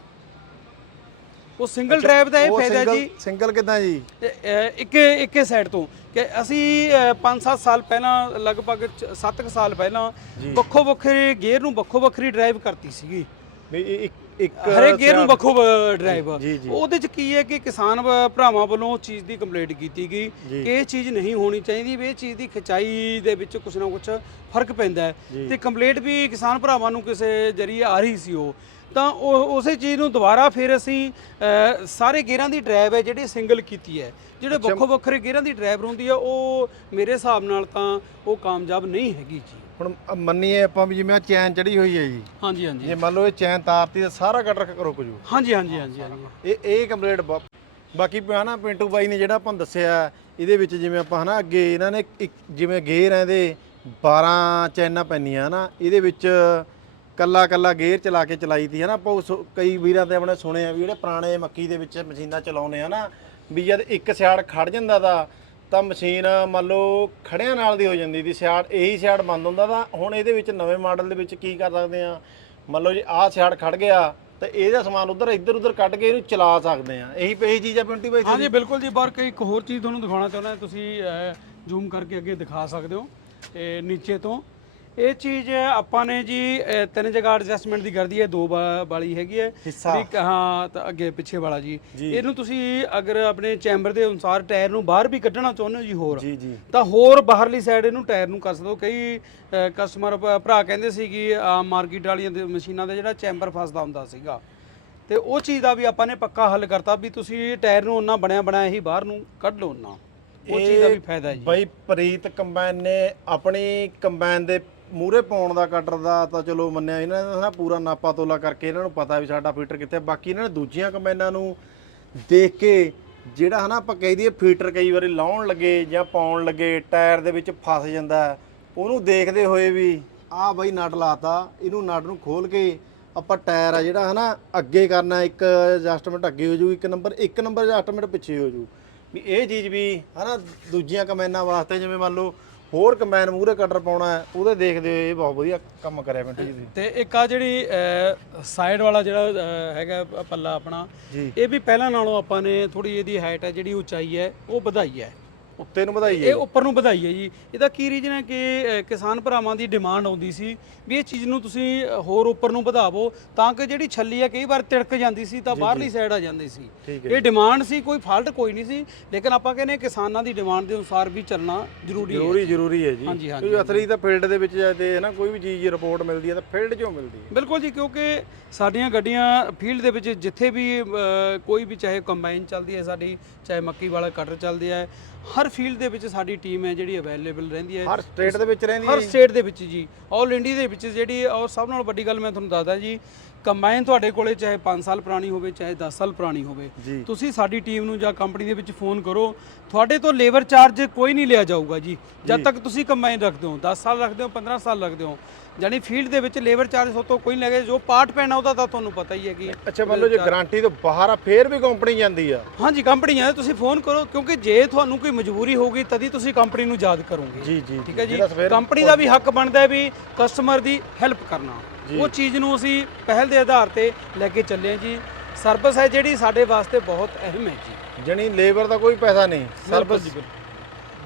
ਉਹ ਸਿੰਗਲ ਡਰਾਈਵ ਦਾ ਇਹ ਫਾਇਦਾ ਜੀ। ਸਿੰਗਲ ਕਿਦਾਂ ਜੀ? ਇੱਕ ਇੱਕੇ ਸਾਈਡ ਤੋਂ ਕਿ ਅਸੀਂ 5-7 ਸਾਲ ਪਹਿਲਾਂ ਲਗਭਗ 7 ਸਾਲ ਪਹਿਲਾਂ ਵੱਖੋ ਵੱਖਰੇ ਗੇਅਰ ਨੂੰ ਵੱਖੋ ਵੱਖਰੀ ਡਰਾਈਵ ਕਰਤੀ ਸੀਗੀ। ਵੀ ਇੱਕ ਇੱਕ ਗੇਅਰ ਨੂੰ ਵੱਖੋ ਡਰਾਈਵ। ਉਹਦੇ ਚ ਕੀ ਹੈ ਕਿ ਕਿਸਾਨ ਭਰਾਵਾਂ ਵੱਲੋਂ ਉਹ ਚੀਜ਼ ਦੀ ਕੰਪਲੇਂਟ ਕੀਤੀ ਗਈ। ਕਿ ਇਹ ਚੀਜ਼ ਨਹੀਂ ਹੋਣੀ ਚਾਹੀਦੀ ਵੀ ਇਹ ਚੀਜ਼ ਦੀ ਖਿਚਾਈ ਦੇ ਵਿੱਚ ਕੁਝ ਨਾ ਕੁਝ ਫ਼ਰਕ ਪੈਂਦਾ ਤੇ ਕੰਪਲੇਂਟ ਵੀ ਕਿਸਾਨ ਭਰਾਵਾਂ ਨੂੰ ਕਿਸੇ ਜਰੀਏ ਆ ਰਹੀ ਸੀ ਉਹ। ਤਾਂ ਉਹ ਉਸੇ ਚੀਜ਼ ਨੂੰ ਦੁਬਾਰਾ ਫਿਰ ਅਸੀਂ ਸਾਰੇ ਗੇਅਰਾਂ ਦੀ ਡਰਾਈਵ ਹੈ ਜਿਹੜੀ ਸਿੰਗਲ ਕੀਤੀ ਹੈ। ਜਿਹੜੇ ਵੱਖੋ ਵੱਖਰੇ ਗੇਅਰਾਂ ਦੀ ਡਰਾਈਵ ਹੁੰਦੀ ਆ ਉਹ ਮੇਰੇ ਹਿਸਾਬ ਨਾਲ ਤਾਂ ਉਹ ਕਾਮਯਾਬ ਨਹੀਂ ਹੈਗੀ ਜੀ। ਹੁਣ ਮੰਨੀਏ ਆਪਾਂ ਵੀ ਜਿਵੇਂ ਚੈਨ ਚੜੀ ਹੋਈ ਹੈ ਜੀ। ਹਾਂਜੀ ਹਾਂਜੀ। ਜੇ ਮੰਨ ਲਓ ਇਹ ਚੈਨ ਤਾਰਤੀ ਤਾਂ ਸਾਰਾ ਕਟਰ ਰੁਕ ਜੂ ਹਾਂਜੀ ਹਾਂਜੀ ਹਾਂਜੀ ਹਾਂਜੀ। ਇਹ ਇਹ ਕੰਪਲੀਟ ਬਾਕੀ ਪਿਆ ਨਾ ਪਿੰਟੂ ਬਾਈ ਨੇ ਜਿਹੜਾ ਆਪਾਂ ਨੂੰ ਦੱਸਿਆ ਇਹਦੇ ਵਿੱਚ ਜਿਵੇਂ ਆਪਾਂ ਹਨਾ ਅੱਗੇ ਇਹਨਾਂ ਨੇ ਇੱਕ ਜਿਵੇਂ ਗੇਅਰ ਆ ਇਹਦੇ 12 ਚੈਨਾਂ ਪੈਂਦੀਆਂ ਹਨਾ ਇਹਦੇ ਵਿੱਚ ਕੱਲਾ ਕੱਲਾ ਗੇਅਰ ਚਲਾ ਕੇ ਚਲਾਈ ਤੀ ਹਨਾ ਆਪਾਂ ਉਸ- ਕਈ ਵੀਰਾਂ ਤੇ ਆਪਣੇ ਸੁਣੇ ਆ ਵੀ ਜਿਹੜੇ ਪੁਰਾਣੇ ਮੱਕੀ ਦੇ ਵਿੱਚ ਮਸ਼ੀਨਾਂ ਚਲਾਉਂਦੇ ਆ ਨਾ ਵੀ ਜਦ ਇੱਕ ਸਿਆੜ ਖੜ ਜਾਂਦਾ ਦਾ ਤਾਂ ਮਸ਼ੀਨ ਮੰਨ ਲਓ ਖੜਿਆਂ ਨਾਲ ਦੀ ਹੋ ਜਾਂਦੀ ਦੀ ਸਿਆੜ ਇਹੀ ਸਿਆੜ ਬੰਦ ਹੁੰਦਾ ਤਾਂ ਹੁਣ ਇਹਦੇ ਵਿੱਚ ਨਵੇਂ ਮਾਡਲ ਦੇ ਵਿੱਚ ਕੀ ਕਰ ਸਕਦੇ ਆ ਮੰਨ ਲਓ ਜੀ ਆਹ ਸਿਆੜ ਖੜ ਗਿਆ ਤਾਂ ਇਹਦਾ ਸਮਾਨ ਉਧਰ ਇੱਧਰ ਉਧਰ ਕੱਢ ਕੇ ਇਹਨੂੰ ਚਲਾ ਸਕਦੇ ਆ ਇਹੀ ਇਹੀ ਚੀਜ਼ ਆ ਪਿੰਟੀ ਬਾਈ ਹਾਂਜੀ ਬਿਲਕੁਲ ਜੀ ਬਾਰ ਇੱਕ ਹੋਰ ਚੀਜ਼ ਤੁਹਾਨੂੰ ਦਿਖਾਉਣਾ ਚਾਹੁੰਦਾ ਤੁਸੀਂ ਜ਼ੂਮ ਕਰਕੇ ਅੱਗੇ ਦਿਖਾ ਸਕਦੇ ਹੋ ਇਹ ਨੀਚੇ ਤੋਂ ਇਹ ਚੀਜ਼ ਆਪਾਂ ਨੇ ਜੀ ਅਹ, ਤਿੰਨ ਜਗ੍ਹਾ ਐਡਜਸਟਮੈਂਟ ਦੀ ਕਰਦੀ ਹੈ ਦੋ ਵਾਲੀ ਹੈਗੀ ਹੈ। ਹਿੱਸਾ। ਇੱਕ ਹਾਂ ਤਾਂ ਅੱਗੇ ਪਿੱਛੇ ਵਾਲਾ ਜੀ। ਇਹਨੂੰ ਤੁਸੀਂ ਅਗਰ ਆਪਣੇ ਚੈਂਬਰ ਦੇ ਅਨੁਸਾਰ ਟਾਇਰ ਨੂੰ ਬਾਹਰ ਵੀ ਕੱਢਣਾ ਚਾਹੁੰਦੇ ਹੋ ਜੀ ਹੋਰ ਜੀ ਜੀ। ਤਾਂ ਹੋਰ ਬਾਹਰਲੀ ਸਾਈਡ ਇਹਨੂੰ ਟਾਇਰ ਨੂੰ ਕਰ ਸਕਦੇ ਹੋ। ਕਈ ਕਸਟਮਰ ਭਰਾ ਕਹਿੰਦੇ ਸੀ ਕਿ ਮਾਰਕੀਟ ਵਾਲੀਆਂ ਦੇ ਮਸ਼ੀਨਾਂ ਦਾ ਜਿਹੜਾ ਚੈਂਬਰ ਫਸਦਾ ਹੁੰਦਾ ਸੀਗਾ। ਤੇ ਉਹ ਚੀਜ਼ ਦਾ ਵੀ ਆਪਾਂ ਨੇ ਪੱਕਾ ਹੱਲ ਕਰਤਾ ਵੀ ਤੁਸੀਂ ਟਾਇਰ ਨੂੰ ਉਹਨਾਂ ਬਣਿਆ ਬਣਾਇਆ ਹੀ ਬਾਹਰ ਨੂੰ ਕੱਢ ਲਓ ਨਾ ਉਹ ਚੀਜ਼ ਦਾ ਵੀ ਫਾਇਦਾ ਹੈ ਜੀ। ਬਾਈ ਪ੍ਰੀਤ ਕੰਬਾਈਨ ਨੇ ਆਪਣੀ ਕੰਬਾਈਨ ਦੇ ਮੂਰੇ ਪਾਉਣ ਦਾ ਕਟਰ ਦਾ ਤਾਂ ਚਲੋ ਮੰਨਿਆ ਇਹਨਾਂ ਨੇ ਨਾ ਪੂਰਾ ਨਾਪਾ ਤੋਲਾ ਕਰਕੇ ਇਹਨਾਂ ਨੂੰ ਪਤਾ ਵੀ ਸਾਡਾ ਫੀਟਰ ਕਿੱਥੇ ਬਾਕੀ ਇਹਨਾਂ ਨੇ ਦੂਜੀਆਂ ਕੰਬਾਈਨਾਂ ਨੂੰ ਦੇਖ ਕੇ ਜਿਹੜਾ ਹਨਾ ਆਪਾਂ ਕਹਿ ਦਈਏ ਫੀਟਰ ਕਈ ਵਾਰੀ ਲਾਉਣ ਲੱਗੇ ਜਾਂ ਪਾਉਣ ਲੱਗੇ, ਟਾਇਰ ਦੇ ਵਿੱਚ ਫਸ ਜਾਂਦਾ ਉਹਨੂੰ ਦੇਖਦੇ ਹੋਏ ਵੀ ਆਹ ਬਾਈ ਨਟ ਲਾਤਾ, ਇਹਨੂੰ ਨਟ ਨੂੰ ਖੋਲ ਕੇ ਆਪਾਂ ਟਾਇਰ ਆ ਜਿਹੜਾ ਹਨਾ ਅੱਗੇ ਕਰਨਾ, ਇੱਕ ਐਡਜਸਟਮੈਂਟ ਅੱਗੇ ਹੋ ਜੂ ਇੱਕ ਨੰਬਰ ਇੱਕ ਨੰਬਰ ਐਡਜਸਟਮੈਂਟ ਪਿੱਛੇ ਹੋ ਜੂ ਵੀ ਇਹ ਚੀਜ਼ ਵੀ ਹਨਾ ਦੂਜੀਆਂ ਕਮੈਨਾਂ ਵਾਸਤੇ ਜਿਵੇਂ ਮੰਨ ਲਓ ਹੋਰ ਕੰਬਾਈਨ ਮੂਹਰੇ ਕਟਰ ਪਾਉਣਾ ਹੈ ਉਹਦੇ ਦੇਖਦੇ ਹੋਏ ਇਹ ਬਹੁਤ ਵਧੀਆ ਕੰਮ ਕਰਿਆ ਮਿੰਟੂ ਜੀ ਤੇ ਇੱਕ ਆ ਜਿਹੜੀ ਸਾਈਡ ਵਾਲਾ ਜਿਹੜਾ ਅਹ, ਹੈਗਾ ਪੱਲਾ ਆਪਣਾ ਜੀ। ਇਹ ਵੀ ਪਹਿਲਾਂ ਨਾਲੋਂ ਆਪਾਂ ਨੇ ਥੋੜੀ ਇਹਦੀ ਹਾਈਟ ਹੈ ਜਿਹੜੀ ਉਚਾਈ ਹੈ ਉਹ ਵਧਾਈ ਹੈ। ਉੱਤੇ ਨੂੰ ਵਧਾਈ ਇਹ ਹੈ ਉੱਪਰ ਨੂੰ ਵਧਾਈ ਹੈ ਜੀ। ਇਹਦਾ ਕੀ ਰੀਜਨ ਹੈ ਕਿ ਅ, ਕਿਸਾਨ ਭਰਾਵਾਂ ਦੀ ਡਿਮਾਂਡ ਆਉਂਦੀ ਸੀ ਵੀ ਇਹ ਚੀਜ਼ ਨੂੰ ਤੁਸੀਂ ਹੋਰ ਉੱਪਰ ਨੂੰ ਵਧਾਵੋ ਤਾਂ ਕਿ ਜਿਹੜੀ ਛੱਲੀ ਹੈ ਕਈ ਵਾਰ ਤਿੜਕ ਜਾਂਦੀ ਸੀ ਤਾਂ ਬਾਹਰਲੀ ਸਾਈਡ ਆ ਜਾਂਦੀ ਸੀ। ਠੀਕ ਇਹ ਡਿਮਾਂਡ ਸੀ ਕੋਈ ਫਾਲਟ ਕੋਈ ਨਹੀਂ ਸੀ ਲੇਕਿਨ ਆਪਾਂ ਕਹਿੰਦੇ ਹਾਂ ਕਿਸਾਨਾਂ ਦੀ ਡਿਮਾਂਡ ਦੇ ਅਨੁਸਾਰ ਵੀ ਚੱਲਣਾ ਜ਼ਰੂਰੀ ਹੈ ਜ਼ਰੂਰੀ ਜ਼ਰੂਰੀ ਹੈ ਜੀ। ਹਾਂਜੀ, ਹਾਂਜੀ, ਕਿਉਂਕਿ ਅਸਲੀ ਤਾਂ ਫੀਲਡ ਦੇ ਵਿੱਚ ਜੇ ਹੈ ਨਾ ਕੋਈ ਵੀ ਚੀਜ਼ ਰਿਪੋਰਟ ਮਿਲਦੀ ਹੈ ਤਾਂ ਫੀਲਡ 'ਚੋਂ ਮਿਲਦੀ ਹੈ। ਬਿਲਕੁਲ ਜੀ ਕਿਉਂਕਿ ਸਾਡੀਆਂ ਗੱਡੀਆਂ ਫੀਲਡ ਦੇ ਵਿੱਚ ਜਿੱਥੇ ਵੀ ਅ, ਕੋਈ ਵੀ ਚਾਹੇ ਕੰਬਾਈਨ ਚੱਲਦੀ ਹੈ ਸਾਡੀ ਚਾਹੇ ਮੱਕੀ ਵਾਲਾ ਕਟਰ ਚੱਲਦੇ ਹੈ ਹਰ ਫੀਲਡ ਦੇ ਵਿੱਚ ਸਾਡੀ ਟੀਮ ਹੈ ਜਿਹੜੀ ਅਵੇਲੇਬਲ ਰਹਿੰਦੀ ਹੈ। ਹਰ ਸਟੇਟ ਦੇ ਵਿੱਚ ਰਹਿੰਦੀ ਹੈ। ਹਰ ਸਟੇਟ ਦੇ ਵਿੱਚ ਜੀ। ਆਲ ਇੰਡੀਆ ਦੇ ਵਿੱਚ ਜਿਹੜੀ ਔਰ ਸਭ ਨਾਲੋਂ ਵੱਡੀ ਗੱਲ ਮੈਂ ਤੁਹਾਨੂੰ ਦੱਸਦਾ ਜੀ ਕੰਬਾਈਨ ਤੁਹਾਡੇ ਕੋਲੇ ਚਾਹੇ 5 ਸਾਲ ਪੁਰਾਣੀ ਹੋਵੇ ਚਾਹੇ 10 ਸਾਲ ਪੁਰਾਣੀ ਹੋਵੇ। ਤੁਸੀਂ ਸਾਡੀ ਟੀਮ ਨੂੰ ਜਾਂ ਕੰਪਨੀ ਦੇ ਵਿੱਚ ਫੋਨ ਕਰੋ। ਤੁਹਾਡੇ ਤੋਂ ਲੇਬਰ ਚਾਰਜ ਕੋਈ ਨਹੀਂ ਲਿਆ ਜਾਊਗਾ ਜੀ। ਜਦ ਤੱਕ ਤੁਸੀਂ ਕੰਬਾਈਨ ਰੱਖਦੇ ਹੋ 10 ਸਾਲ ਰੱਖਦੇ ਹੋ 15 ਸਾਲ ਰੱਖਦੇ ਹੋ ਯਾਨੀ ਫੀਲਡ ਦੇ ਵਿੱਚ ਲੇਬਰ ਚਾਰਜ ਤੋਂ ਕੋਈ ਨਹੀਂ ਲੱਗੇਗਾ ਜੋ ਪਾਰਟ ਪੈਣਾ ਉਹਦਾ ਤਾਂ ਤੁਹਾਨੂੰ ਪਤਾ ਹੀ ਹੈ ਕਿ ਅੱਛਾ ਮੰਨ ਲਓ ਜੇ ਗਾਰੰਟੀ ਤੋਂ ਬਾਹਰ ਆ ਫੇਰ ਵੀ ਕੰਪਨੀ ਜਾਂਦੀ ਆ? ਹਾਂਜੀ ਕੰਪਨੀ ਹੈ ਤੁਸੀਂ ਫੋਨ ਕਰੋ ਕਿਉਂਕਿ ਜੇ ਤੁਹਾਨੂੰ ਕੋਈ ਮਜਬੂਰੀ ਹੋਊਗੀ ਤਦੀ ਤੁਸੀਂ ਕੰਪਨੀ ਨੂੰ ਯਾਦ ਕਰੋਗੇ। ਜੀ ਜੀ ਠੀਕ ਹੈ ਜੀ? ਕੰਪਨੀ ਦਾ ਵੀ ਹੱਕ ਬਣਦਾ ਹੈ ਵੀ ਕਸਟਮਰ ਦੀ ਹੈਲਪ ਕਰਨਾ। ਉਹ ਚੀਜ਼ ਨੂੰ ਅਸੀਂ ਪਹਿਲ ਦੇ ਆਧਾਰ ਤੇ ਲੈ ਕੇ ਚੱਲੇ ਹਾਂ ਜੀ। ਸਰਵਿਸ ਹੈ ਜਿਹੜੀ ਸਾਡੇ ਵਾਸਤੇ ਬਹੁਤ ਅਹਿਮ ਹੈ ਜੀ। ਜਣੀ ਲੇਬਰ ਦਾ ਕੋਈ ਪੈਸਾ ਨਹੀਂ। ਸਰਵਿਸ।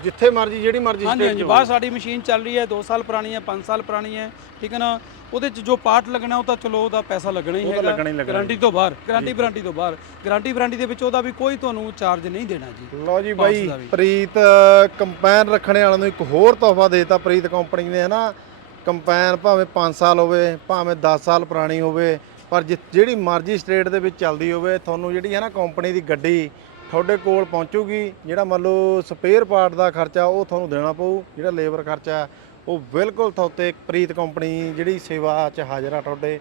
ਜਿੱਥੇ ਮਰਜ਼ੀ ਜਿਹੜੀ ਮਰਜ਼ੀ ਹਾਂਜੀ ਹਾਂਜੀ ਬਾਹਰ ਸਾਡੀ ਮਸ਼ੀਨ ਚੱਲ ਰਹੀ ਹੈ 2 ਸਾਲ ਪੁਰਾਣੀ ਹੈ 5 ਸਾਲ ਪੁਰਾਣੀ ਹੈ ਠੀਕ ਹੈ ਨਾ? ਉਹਦੇ ਚ ਜੋ ਪਾਰਟ ਲੱਗਣਾ ਉਹ ਤਾਂ ਚਲੋ ਉਹਦਾ ਪੈਸਾ ਲੱਗਣਾ ਹੀ ਹੈਗਾ। ਲੱਗਣਾ ਹੀ ਲੱਗਣਾ। ਗਾਰੰਟੀ ਤੋਂ ਬਾਹਰ ਗਾਰੰਟੀ ਵਾਰੰਟੀ ਤੋਂ ਬਾਹਰ। ਗਾਰੰਟੀ ਵਾਰੰਟੀ ਦੇ ਵਿੱਚ ਉਹਦਾ ਵੀ ਕੋਈ ਤੁਹਾਨੂੰ ਚਾਰਜ ਨਹੀਂ ਦੇਣਾ ਜੀ। ਲਓ ਜੀ ਬਾਈ। ਪ੍ਰੀਤ ਕੰਪੈਨ ਰੱਖਣੇ ਵਾਲਿਆਂ ਨੂੰ ਇੱਕ ਹੋਰ ਤੋਹਫਾ ਦੇਤਾ ਪ੍ਰੀਤ ਕੰਪਨੀ ਨੇ ਹਨਾ? ਕੰਪੈਨ ਭਾਵੇਂ 5 ਸਾਲ ਹੋਵੇ ਭਾਵੇਂ 10 ਸਾਲ ਪੁਰਾਣੀ ਹੋਵੇ ਪਰ ਜਿ- ਜਿਹੜੀ ਮਰਜ਼ੀ ਸਟੇਟ ਦੇ ਵਿੱਚ ਚੱਲਦੀ ਹੋਵੇ ਤੁਹਾਨੂੰ ਜਿਹੜੀ ਹੈ ਨਾ ਕੰਪਨੀ ਦੀ ਗੱਡੀ ਤੁਹਾਡੇ ਕੋਲ ਪਹੁੰਚੂਗੀ, ਜਿਹੜਾ ਮੰਨ ਲਓ ਸਪੇਅਰ ਪਾਰਟ ਦਾ ਖਰਚਾ ਉਹ ਤੁਹਾਨੂੰ ਦੇਣਾ ਪਊ, ਜਿਹੜਾ ਲੇਬਰ ਖਰਚਾ, ਉਹ ਬਿਲਕੁਲ ਤੁਹਾਤੇ ਪ੍ਰੀਤ ਕੰਪਨੀ ਜਿਹੜੀ ਸੇਵਾ 'ਚ ਹਾਜ਼ਰ ਆ ਤੁਹਾਡੇ।